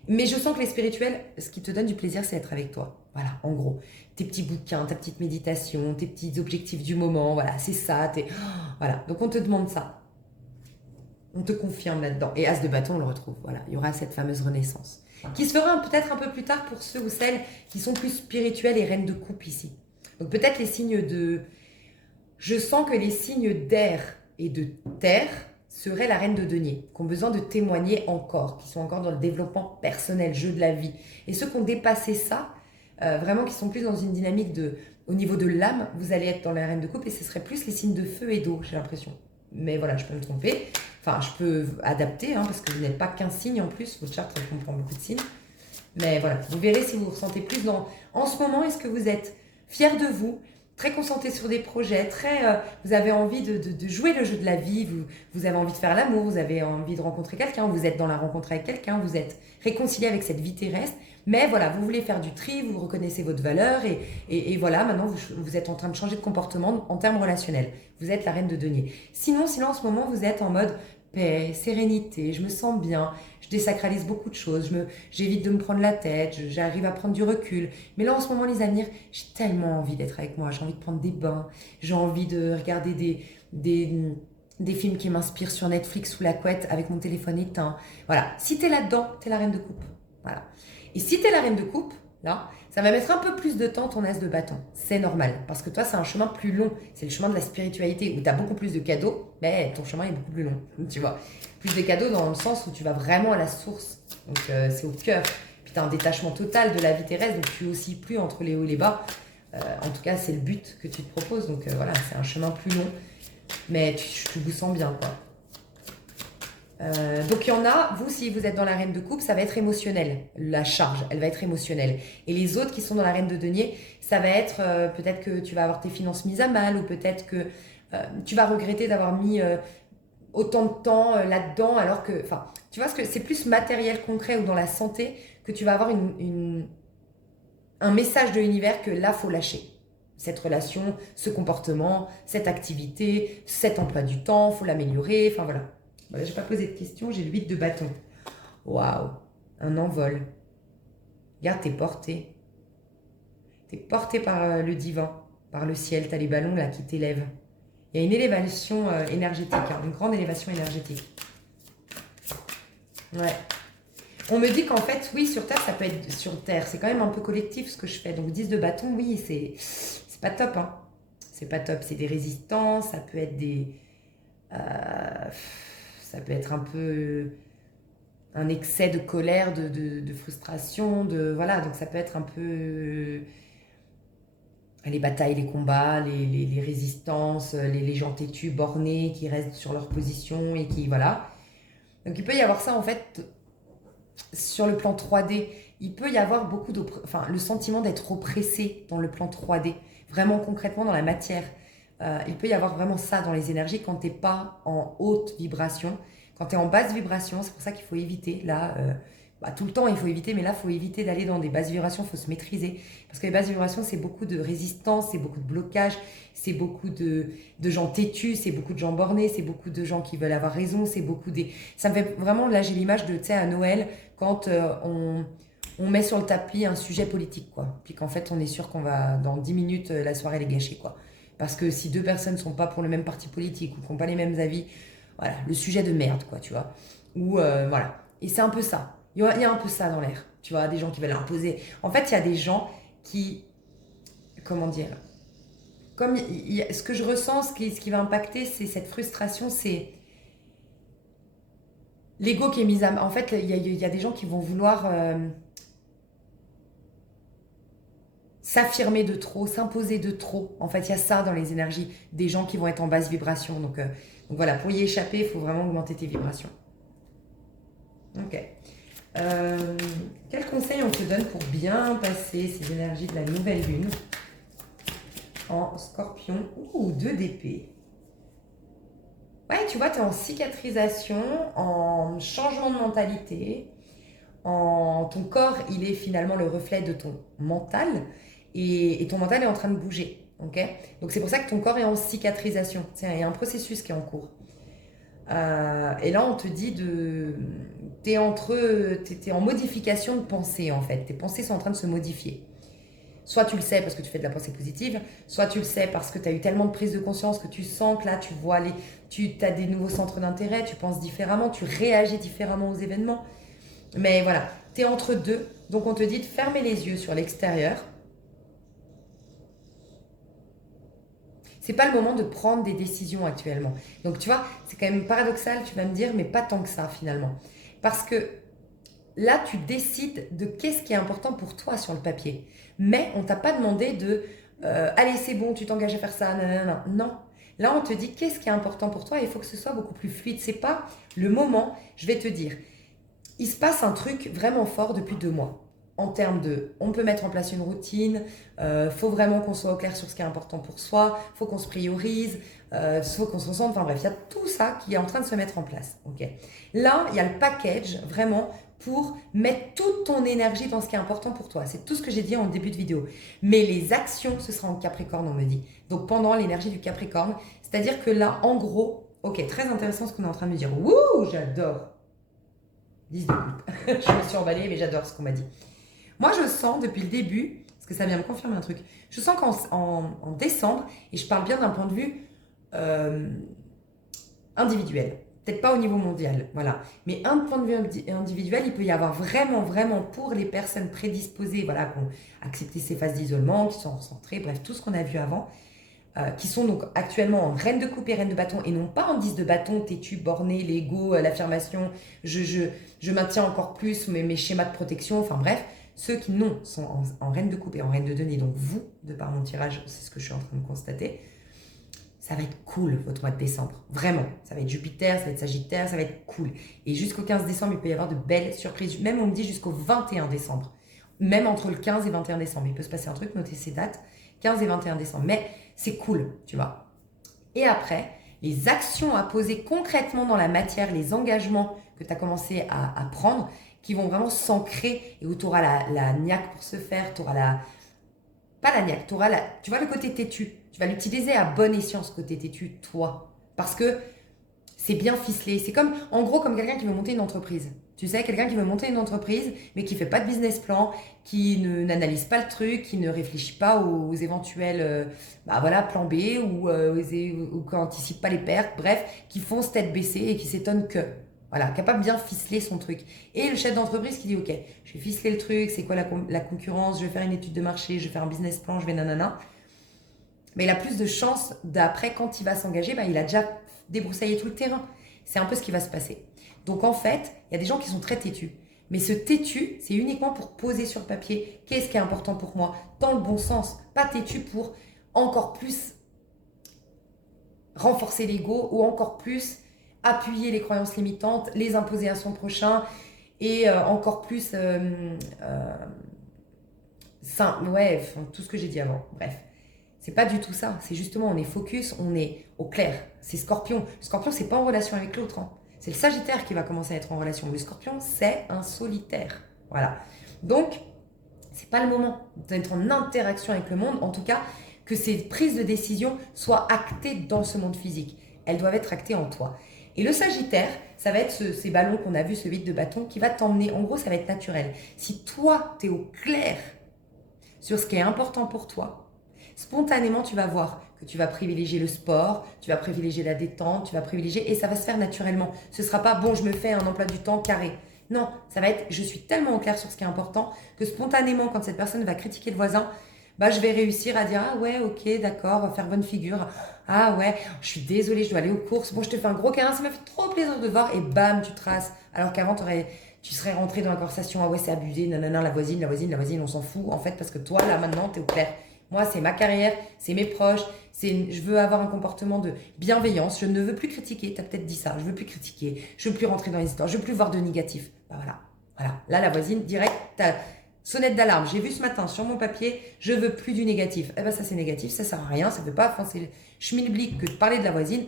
Mais je sens que les spirituels, ce qui te donne du plaisir, c'est être avec toi. Voilà, en gros. Tes petits bouquins, ta petite méditation, tes petits objectifs du moment, voilà, c'est ça. Voilà, donc on te demande ça. On te confirme là-dedans. Et As de bâton, on le retrouve. Voilà, il y aura cette fameuse renaissance. Qui se fera peut-être un peu plus tard pour ceux ou celles qui sont plus spirituels et reines de coupe ici. Donc peut-être les signes de... Je sens que les signes d'air et de terre seraient la reine de denier, qui ont besoin de témoigner encore, qui sont encore dans le développement personnel, jeu de la vie. Et ceux qui ont dépassé ça, vraiment qui sont plus dans une dynamique de... Au niveau de l'âme, vous allez être dans la reine de coupe et ce serait plus les signes de feu et d'eau, j'ai l'impression. Mais voilà, je peux me tromper. Enfin, je peux adapter, parce que vous n'êtes pas qu'un signe en plus. Votre charte, elle comprend beaucoup de signes. Mais voilà, vous verrez si vous vous ressentez plus dans... En ce moment, est-ce que vous êtes fier de vous, très concentré sur des projets, vous avez envie de jouer le jeu de la vie, vous avez envie de faire l'amour, vous avez envie de rencontrer quelqu'un, vous êtes dans la rencontre avec quelqu'un, vous êtes réconcilié avec cette vie terrestre. Mais voilà, vous voulez faire du tri, vous reconnaissez votre valeur et voilà, maintenant vous êtes en train de changer de comportement en termes relationnels. Vous êtes la reine de denier. Sinon, en ce moment, vous êtes en mode paix, sérénité, je me sens bien, je désacralise beaucoup de choses, j'évite de me prendre la tête, j'arrive à prendre du recul. Mais là, en ce moment, les amis, j'ai tellement envie d'être avec moi, j'ai envie de prendre des bains, j'ai envie de regarder des films qui m'inspirent sur Netflix sous la couette avec mon téléphone éteint. Voilà, si t'es là-dedans, t'es la reine de coupe. Voilà. Et si t'es la reine de coupe, là, ça va mettre un peu plus de temps ton as de bâton. C'est normal, parce que toi, c'est un chemin plus long. C'est le chemin de la spiritualité, où tu as beaucoup plus de cadeaux, mais ton chemin est beaucoup plus long, tu vois. Plus de cadeaux dans le sens où tu vas vraiment à la source, donc c'est au cœur. Puis tu as un détachement total de la vie terrestre, donc tu oscilles plus entre les hauts et les bas. En tout cas, c'est le but que tu te proposes, donc voilà, c'est un chemin plus long, mais tu vous sens bien, quoi. Donc il y en a, vous si vous êtes dans la reine de coupe, ça va être émotionnel, la charge, elle va être émotionnelle. Et les autres qui sont dans la reine de denier, ça va être peut-être que tu vas avoir tes finances mises à mal ou peut-être que tu vas regretter d'avoir mis autant de temps là-dedans alors que, enfin, tu vois, ce que c'est plus matériel concret ou dans la santé que tu vas avoir un message de l'univers que là, faut lâcher. Cette relation, ce comportement, cette activité, cet emploi du temps, faut l'améliorer, enfin voilà. Voilà, je n'ai pas posé de questions, j'ai le 8 de bâton. Waouh, un envol. Regarde, t'es porté. T'es porté par le divin, par le ciel. T'as les ballons là qui t'élèvent. Il y a une élévation énergétique, une grande élévation énergétique. Ouais. On me dit qu'en fait, oui, sur Terre, ça peut être sur Terre. C'est quand même un peu collectif ce que je fais. Donc 10 de bâton, oui, c'est pas top. Hein. C'est pas top. C'est des résistances, ça peut être des... ça peut être un peu un excès de colère, de frustration, voilà, donc ça peut être un peu les batailles, les combats, les résistances, les gens têtus, bornés, qui restent sur leur position et qui, voilà. Donc il peut y avoir ça en fait sur le plan 3D. Il peut y avoir le sentiment d'être oppressé dans le plan 3D, vraiment concrètement dans la matière. Il peut y avoir vraiment ça dans les énergies quand tu n'es pas en haute vibration. Quand tu es en basse vibration, c'est pour ça qu'il faut éviter, là, tout le temps il faut éviter, mais là il faut éviter d'aller dans des basses vibrations, il faut se maîtriser. Parce que les basses vibrations, c'est beaucoup de résistance, c'est beaucoup de blocage, c'est beaucoup de gens têtus, c'est beaucoup de gens bornés, c'est beaucoup de gens qui veulent avoir raison, c'est beaucoup des... Ça me fait vraiment, là j'ai l'image de, tu sais, à Noël, quand on met sur le tapis un sujet politique, quoi. Puis qu'en fait on est sûr qu'on va, dans 10 minutes, la soirée elle est gâchée, quoi. Parce que si deux personnes ne sont pas pour le même parti politique ou qui n'ont pas les mêmes avis, voilà, le sujet de merde, quoi, tu vois. Ou voilà. Et c'est un peu ça. Il y a un peu ça dans l'air. Tu vois, des gens qui veulent imposer. En fait, il y a des gens qui. Comment dire. Comme ce que je ressens, ce qui va impacter, c'est cette frustration, c'est l'ego qui est mis à. En fait, il y a des gens qui vont vouloir. S'affirmer de trop, s'imposer de trop. En fait, il y a ça dans les énergies des gens qui vont être en basse vibration. Donc voilà, pour y échapper, il faut vraiment augmenter tes vibrations. Ok. Quel conseil on te donne pour bien passer ces énergies de la nouvelle lune en scorpion? Ouh, 2 d'épée. Ouais, tu vois, tu es en cicatrisation, en changement de mentalité. Ton corps, il est finalement le reflet de ton mental. Et ton mental est en train de bouger. Okay, donc c'est pour ça que ton corps est en cicatrisation. Il y a un processus qui est en cours. Et là, on te dit de... T'es en modification de pensée, en fait. Tes pensées sont en train de se modifier. Soit tu le sais parce que tu fais de la pensée positive, soit tu le sais parce que tu as eu tellement de prise de conscience que tu sens que là, tu vois tu as des nouveaux centres d'intérêt, tu penses différemment, tu réagis différemment aux événements. Mais voilà, tu es entre deux. Donc on te dit de fermer les yeux sur l'extérieur. C'est pas le moment de prendre des décisions actuellement. Donc tu vois, c'est quand même paradoxal, tu vas me dire, mais pas tant que ça finalement. Parce que là, tu décides de qu'est-ce qui est important pour toi sur le papier. Mais on t'a pas demandé de allez, c'est bon, tu t'engages à faire ça. Nanana. Non. Là, on te dit qu'est-ce qui est important pour toi et il faut que ce soit beaucoup plus fluide. C'est pas le moment, je vais te dire. Il se passe un truc vraiment fort depuis 2 mois. En termes de, on peut mettre en place une routine, faut vraiment qu'on soit au clair sur ce qui est important pour soi, faut qu'on se priorise, faut qu'on se ressente, enfin bref, il y a tout ça qui est en train de se mettre en place. Ok. Là, il y a le package vraiment pour mettre toute ton énergie dans ce qui est important pour toi. C'est tout ce que j'ai dit en début de vidéo. Mais les actions, ce sera en Capricorne, on me dit. Donc pendant l'énergie du Capricorne, c'est-à-dire que là, en gros, ok, très intéressant ce qu'on est en train de me dire. Wouh, j'adore. 10 de coupe. Je me suis emballée, mais j'adore ce qu'on m'a dit. Moi, je sens depuis le début, parce que ça vient me confirmer un truc, je sens qu'en décembre, et je parle bien d'un point de vue euh, individuel, peut-être pas au niveau mondial, voilà, mais un point de vue individuel, il peut y avoir vraiment, vraiment pour les personnes prédisposées, voilà, qui ont accepté ces phases d'isolement, qui sont recentrées, bref, tout ce qu'on a vu avant, qui sont donc actuellement en reine de coupe et reine de bâton, et non pas en 10 de bâton, têtu, borné, l'ego, l'affirmation, je maintiens encore plus mes schémas de protection, enfin bref, ceux qui non sont en reine de coupe et en reine de denier, donc vous, de par mon tirage, c'est ce que je suis en train de constater, ça va être cool votre mois de décembre, vraiment, ça va être Jupiter, ça va être Sagittaire, ça va être cool, et jusqu'au 15 décembre, il peut y avoir de belles surprises, même on me dit jusqu'au 21 décembre, même entre le 15 et 21 décembre, il peut se passer un truc, notez ces dates, 15 et 21 décembre, mais c'est cool, tu vois. Et après, les actions à poser concrètement dans la matière, les engagements que tu as commencé à prendre, qui vont vraiment s'ancrer et où tu auras la niaque pour se faire, tu auras la... Pas la niaque, tu auras la... Tu vois le côté têtu, tu vas l'utiliser à bon escient ce côté têtu, toi. Parce que c'est bien ficelé. C'est comme, en gros, comme quelqu'un qui veut monter une entreprise. Tu sais, quelqu'un qui veut monter une entreprise, mais qui fait pas de business plan, qui n'analyse pas le truc, qui ne réfléchit pas aux éventuels bah voilà, plans B ou qui n'anticipe pas les pertes, bref, qui fonce tête baissée et qui s'étonne que. Voilà, capable de bien ficeler son truc. Et le chef d'entreprise qui dit, ok, je vais ficeler le truc, c'est quoi la concurrence, je vais faire une étude de marché, je vais faire un business plan, je vais nanana. Mais il a plus de chances d'après, quand il va s'engager, bah, il a déjà débroussaillé tout le terrain. C'est un peu ce qui va se passer. Donc en fait, il y a des gens qui sont très têtus. Mais ce têtu, c'est uniquement pour poser sur papier qu'est-ce qui est important pour moi, dans le bon sens. Pas têtu pour encore plus renforcer l'ego ou encore plus appuyer les croyances limitantes, les imposer à son prochain et encore plus ouais, tout ce que j'ai dit avant. Bref. C'est pas du tout ça. C'est justement, on est focus, on est au clair. C'est Scorpion. Le Scorpion, c'est pas en relation avec l'autre. Hein. C'est le Sagittaire qui va commencer à être en relation. Le Scorpion, c'est un solitaire. Voilà. Donc, c'est pas le moment d'être en interaction avec le monde. En tout cas, que ces prises de décision soient actées dans ce monde physique. Elles doivent être actées en toi. Et le Sagittaire, ça va être ces ballons qu'on a vus, ce vide de bâton, qui va t'emmener. En gros, ça va être naturel. Si toi, tu es au clair sur ce qui est important pour toi, spontanément, tu vas voir que tu vas privilégier le sport, tu vas privilégier la détente, tu vas privilégier, et ça va se faire naturellement. Ce ne sera pas, bon, je me fais un emploi du temps carré. Non, ça va être, je suis tellement au clair sur ce qui est important, que spontanément, quand cette personne va critiquer le voisin, bah, je vais réussir à dire, ah ouais, ok, d'accord, faire bonne figure. Ah ouais, je suis désolée, je dois aller aux courses. Bon, je te fais un gros câlin, ça m'a fait trop plaisir de te voir, et bam, tu traces. Alors qu'avant, tu serais rentré dans la conversation, ah ouais, c'est abusé, nanana, la voisine, on s'en fout, en fait, parce que toi, là, maintenant, t'es au clair. Moi, c'est ma carrière, c'est mes proches, je veux avoir un comportement de bienveillance, je ne veux plus critiquer, tu as peut-être dit ça, je veux plus critiquer, je veux plus rentrer dans les histoires, je veux plus voir de négatif. Bah voilà, voilà. Là, la voisine, direct, t'as sonnette d'alarme. J'ai vu ce matin sur mon papier, je veux plus du négatif. Eh ben ça, c'est négatif, ça sert à rien, ça ne veut pas avancer le schmilblick que de parler de la voisine.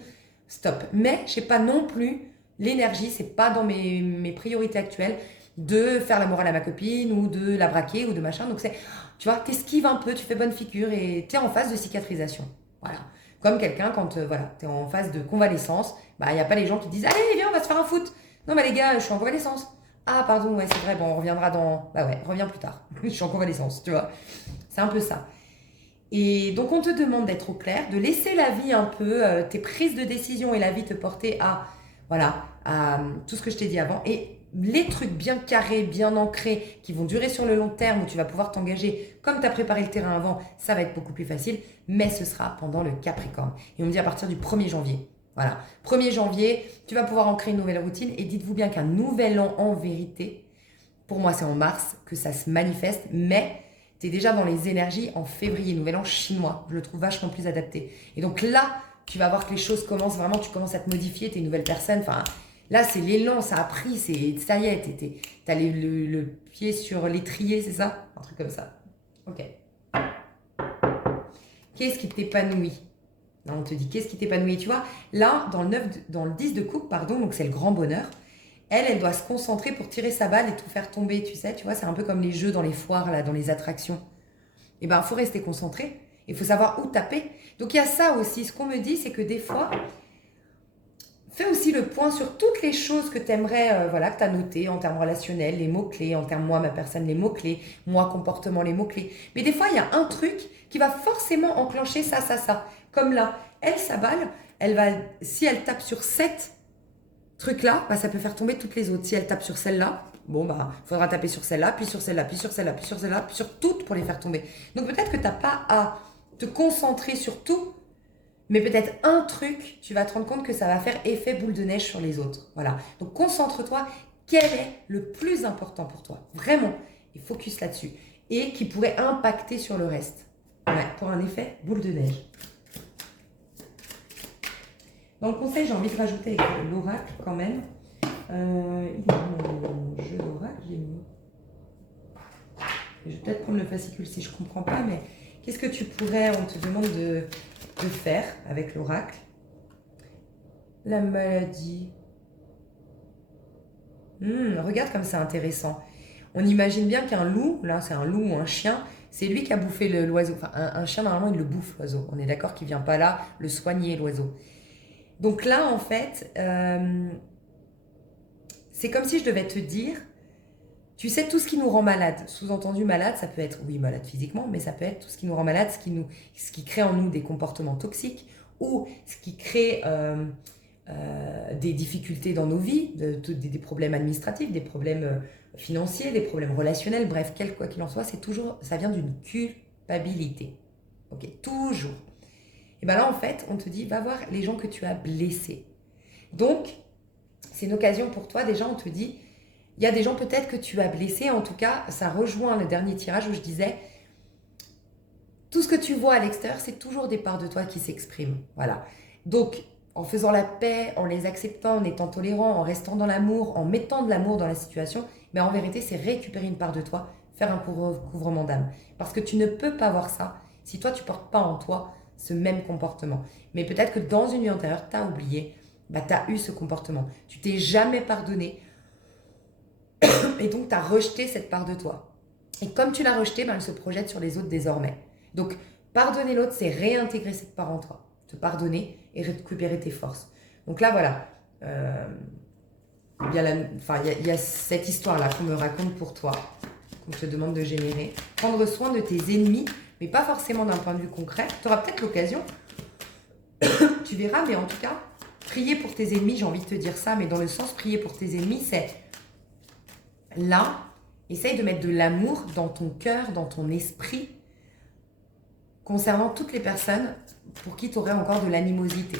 Stop. Mais je sais pas non plus, l'énergie, c'est pas dans mes priorités actuelles de faire la morale à ma copine ou de la braquer ou de machin. Donc c'est, tu vois, t'esquives un peu, tu fais bonne figure et t'es en phase de cicatrisation. Voilà. Comme quelqu'un, quand voilà, tu es en phase de convalescence, bah, il n'y a pas les gens qui te disent allez, viens, on va se faire un foot. Non, mais les gars, je suis en convalescence. Ah, pardon, ouais, c'est vrai, bon, on reviendra dans. Bah ouais, reviens plus tard. Je suis en convalescence, tu vois. C'est un peu ça. Et donc, on te demande d'être au clair, de laisser la vie un peu, tes prises de décision et la vie te porter à, voilà, à tout ce que je t'ai dit avant. Et les trucs bien carrés, bien ancrés, qui vont durer sur le long terme, où tu vas pouvoir t'engager, comme tu as préparé le terrain avant, ça va être beaucoup plus facile, mais ce sera pendant le Capricorne. Et on me dit à partir du 1er janvier. Voilà, 1er janvier, tu vas pouvoir ancrer une nouvelle routine. Et dites-vous bien qu'un nouvel an, en vérité, pour moi, c'est en mars que ça se manifeste, mais tu es déjà dans les énergies en février, nouvel an chinois. Je le trouve vachement plus adapté. Et donc là, tu vas voir que les choses commencent vraiment, tu commences à te modifier, tu es une nouvelle personne. Enfin, là, c'est l'élan, ça a pris, ça y est, tu as le pied sur l'étrier, c'est ça? Un truc comme ça. Ok. Qu'est-ce qui t'épanouit? Là, on te dit, qu'est-ce qui t'épanouit? Tu vois, là, dans le 10 de coupe, pardon, donc c'est le grand bonheur. Elle doit se concentrer pour tirer sa balle et tout faire tomber, tu sais, c'est un peu comme les jeux dans les foires, là, dans les attractions. Eh ben, il faut rester concentré, il faut savoir où taper. Donc, il y a ça aussi. Ce qu'on me dit, c'est que des fois, fais aussi le point sur toutes les choses que tu aimerais, voilà, que tu as notées en termes relationnels, les mots-clés, en termes moi, ma personne, les mots-clés, moi, comportement, les mots-clés. Mais des fois, il y a un truc qui va forcément enclencher ça, ça, ça. Comme là, elle, sa balle, si elle tape sur 7 trucs-là, bah, ça peut faire tomber toutes les autres. Si elle tape sur celle-là, bon, bah, il faudra taper sur celle-là, puis sur celle-là, puis sur celle-là, puis sur celle-là, puis sur toutes pour les faire tomber. Donc peut-être que tu n'as pas à te concentrer sur tout, mais peut-être un truc, tu vas te rendre compte que ça va faire effet boule de neige sur les autres. Voilà. Donc concentre-toi, quel est le plus important pour toi? Vraiment. Et focus là-dessus. Et qui pourrait impacter sur le reste. Ouais, pour un effet boule de neige. Dans le conseil, j'ai envie de rajouter avec l'oracle quand même. Il est où mon jeu d'oracle? J'ai mis. Je vais peut-être prendre le fascicule si je ne comprends pas, mais qu'est-ce que tu pourrais, on te demande de faire avec l'oracle? La maladie. Regarde comme c'est intéressant. On imagine bien qu'un loup, là c'est un loup ou un chien, c'est lui qui a bouffé l'oiseau. Enfin, un chien, normalement, il le bouffe, l'oiseau. On est d'accord qu'il ne vient pas là le soigner, l'oiseau. Donc là, en fait, c'est comme si je devais te dire, tu sais, tout ce qui nous rend malade. Sous-entendu malade, ça peut être, oui, malade physiquement, mais ça peut être tout ce qui nous rend malade, ce qui crée en nous des comportements toxiques ou ce qui crée des difficultés dans nos vies, des problèmes administratifs, des problèmes financiers, des problèmes relationnels, bref, quoi qu'il en soit, ça vient d'une culpabilité. Ok, toujours. Et bien là, en fait, on te dit, va voir les gens que tu as blessés. Donc, c'est une occasion pour toi. Déjà, on te dit, il y a des gens peut-être que tu as blessés. En tout cas, ça rejoint le dernier tirage où je disais, tout ce que tu vois à l'extérieur, c'est toujours des parts de toi qui s'expriment. Voilà. Donc, en faisant la paix, en les acceptant, en étant tolérant, en restant dans l'amour, en mettant de l'amour dans la situation, mais en vérité, c'est récupérer une part de toi, faire un recouvrement d'âme. Parce que tu ne peux pas voir ça si toi, tu ne portes pas en toi ce même comportement. Mais peut-être que dans une vie antérieure, tu as oublié, tu as eu ce comportement. Tu t'es jamais pardonné et donc tu as rejeté cette part de toi. Et comme tu l'as rejetée, elle se projette sur les autres désormais. Donc, pardonner l'autre, c'est réintégrer cette part en toi. Te pardonner et récupérer tes forces. Donc là, voilà. Il y a cette histoire-là qu'on me raconte pour toi, qu'on te demande de générer. Prendre soin de tes ennemis, mais pas forcément d'un point de vue concret. Tu auras peut-être l'occasion, tu verras, mais en tout cas, prier pour tes ennemis, j'ai envie de te dire ça, mais dans le sens prier pour tes ennemis, c'est là, essaye de mettre de l'amour dans ton cœur, dans ton esprit, concernant toutes les personnes pour qui tu aurais encore de l'animosité.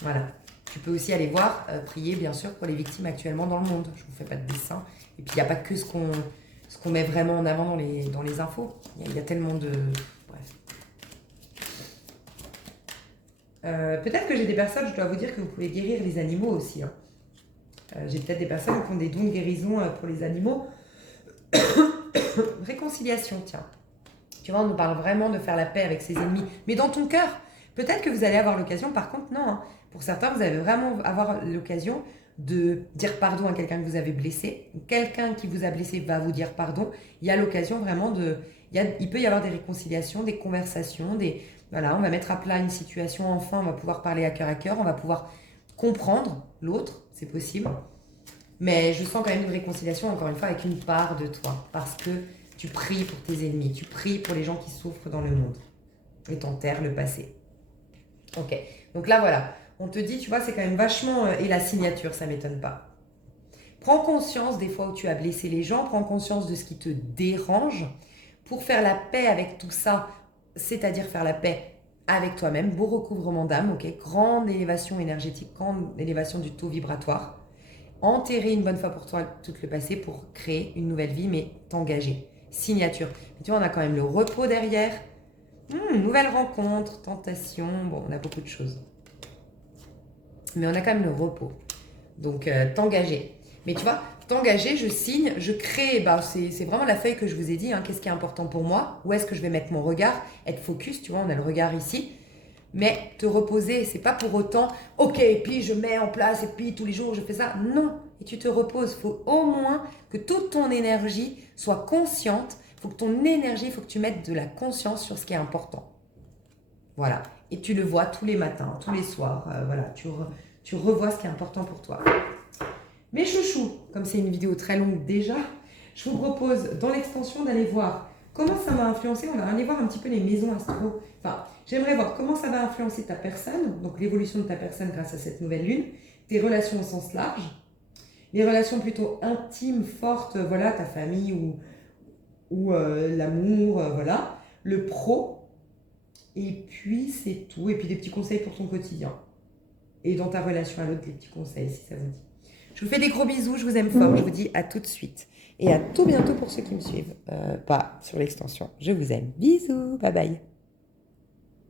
Voilà. Tu peux aussi aller voir, prier bien sûr pour les victimes actuellement dans le monde. Je ne vous fais pas de dessin. Et puis il n'y a pas que ce qu'on met vraiment en avant dans les infos. Il y a tellement de... Bref. Peut-être que j'ai des personnes, je dois vous dire que vous pouvez guérir les animaux aussi. Hein. J'ai peut-être des personnes qui ont des dons de guérison pour les animaux. Réconciliation, tiens. Tu vois, on nous parle vraiment de faire la paix avec ses ennemis. Mais dans ton cœur, peut-être que vous allez avoir l'occasion, par contre, non. Hein. Pour certains, vous allez vraiment avoir l'occasion de dire pardon à quelqu'un que vous avez blessé. Quelqu'un qui vous a blessé va vous dire pardon. Il y a l'occasion vraiment il peut y avoir des réconciliations, des conversations, Voilà, on va mettre à plat une situation, enfin, on va pouvoir parler à cœur, on va pouvoir comprendre l'autre, c'est possible. Mais je sens quand même une réconciliation, encore une fois, avec une part de toi. Parce que tu pries pour tes ennemis, tu pries pour les gens qui souffrent dans le monde. Et t'enterres le passé. Ok, donc là, voilà. On te dit, tu vois, c'est quand même vachement... et la signature, ça m'étonne pas. Prends conscience des fois où tu as blessé les gens, prends conscience de ce qui te dérange pour faire la paix avec tout ça, c'est-à-dire faire la paix avec toi-même, beau recouvrement d'âme, ok, grande élévation énergétique, grande élévation du taux vibratoire, enterrer une bonne fois pour toi tout le passé pour créer une nouvelle vie, mais t'engager. Signature. Mais tu vois, on a quand même le repos derrière, nouvelle rencontre, tentation, bon, on a beaucoup de choses. Mais on a quand même le repos. Donc, t'engager. Mais tu vois, t'engager, je signe, je crée, bah, c'est vraiment la feuille que je vous ai dit, hein, qu'est-ce qui est important pour moi, où est-ce que je vais mettre mon regard, être focus, tu vois, on a le regard ici. Mais te reposer, c'est pas pour autant, ok, et puis je mets en place, et puis tous les jours je fais ça. Non, et tu te reposes. Il faut au moins que toute ton énergie soit consciente. Il faut que ton énergie, il faut que tu mettes de la conscience sur ce qui est important. Voilà. Et tu le vois tous les matins, tous les soirs. Voilà, tu revois ce qui est important pour toi. Mes chouchous, comme c'est une vidéo très longue déjà, je vous propose dans l'extension d'aller voir comment ça va influencer. On va aller voir un petit peu les maisons astro. Enfin, j'aimerais voir comment ça va influencer ta personne, donc l'évolution de ta personne grâce à cette nouvelle lune, tes relations au sens large, les relations plutôt intimes, fortes, voilà, ta famille ou l'amour, voilà, le pro, et puis c'est tout. Et puis des petits conseils pour ton quotidien. Et dans ta relation à l'autre, des petits conseils si ça vous dit. Je vous fais des gros bisous, je vous aime fort, je vous dis à tout de suite. Et à tout bientôt pour ceux qui me suivent, pas sur l'extension. Je vous aime. Bisous, bye bye.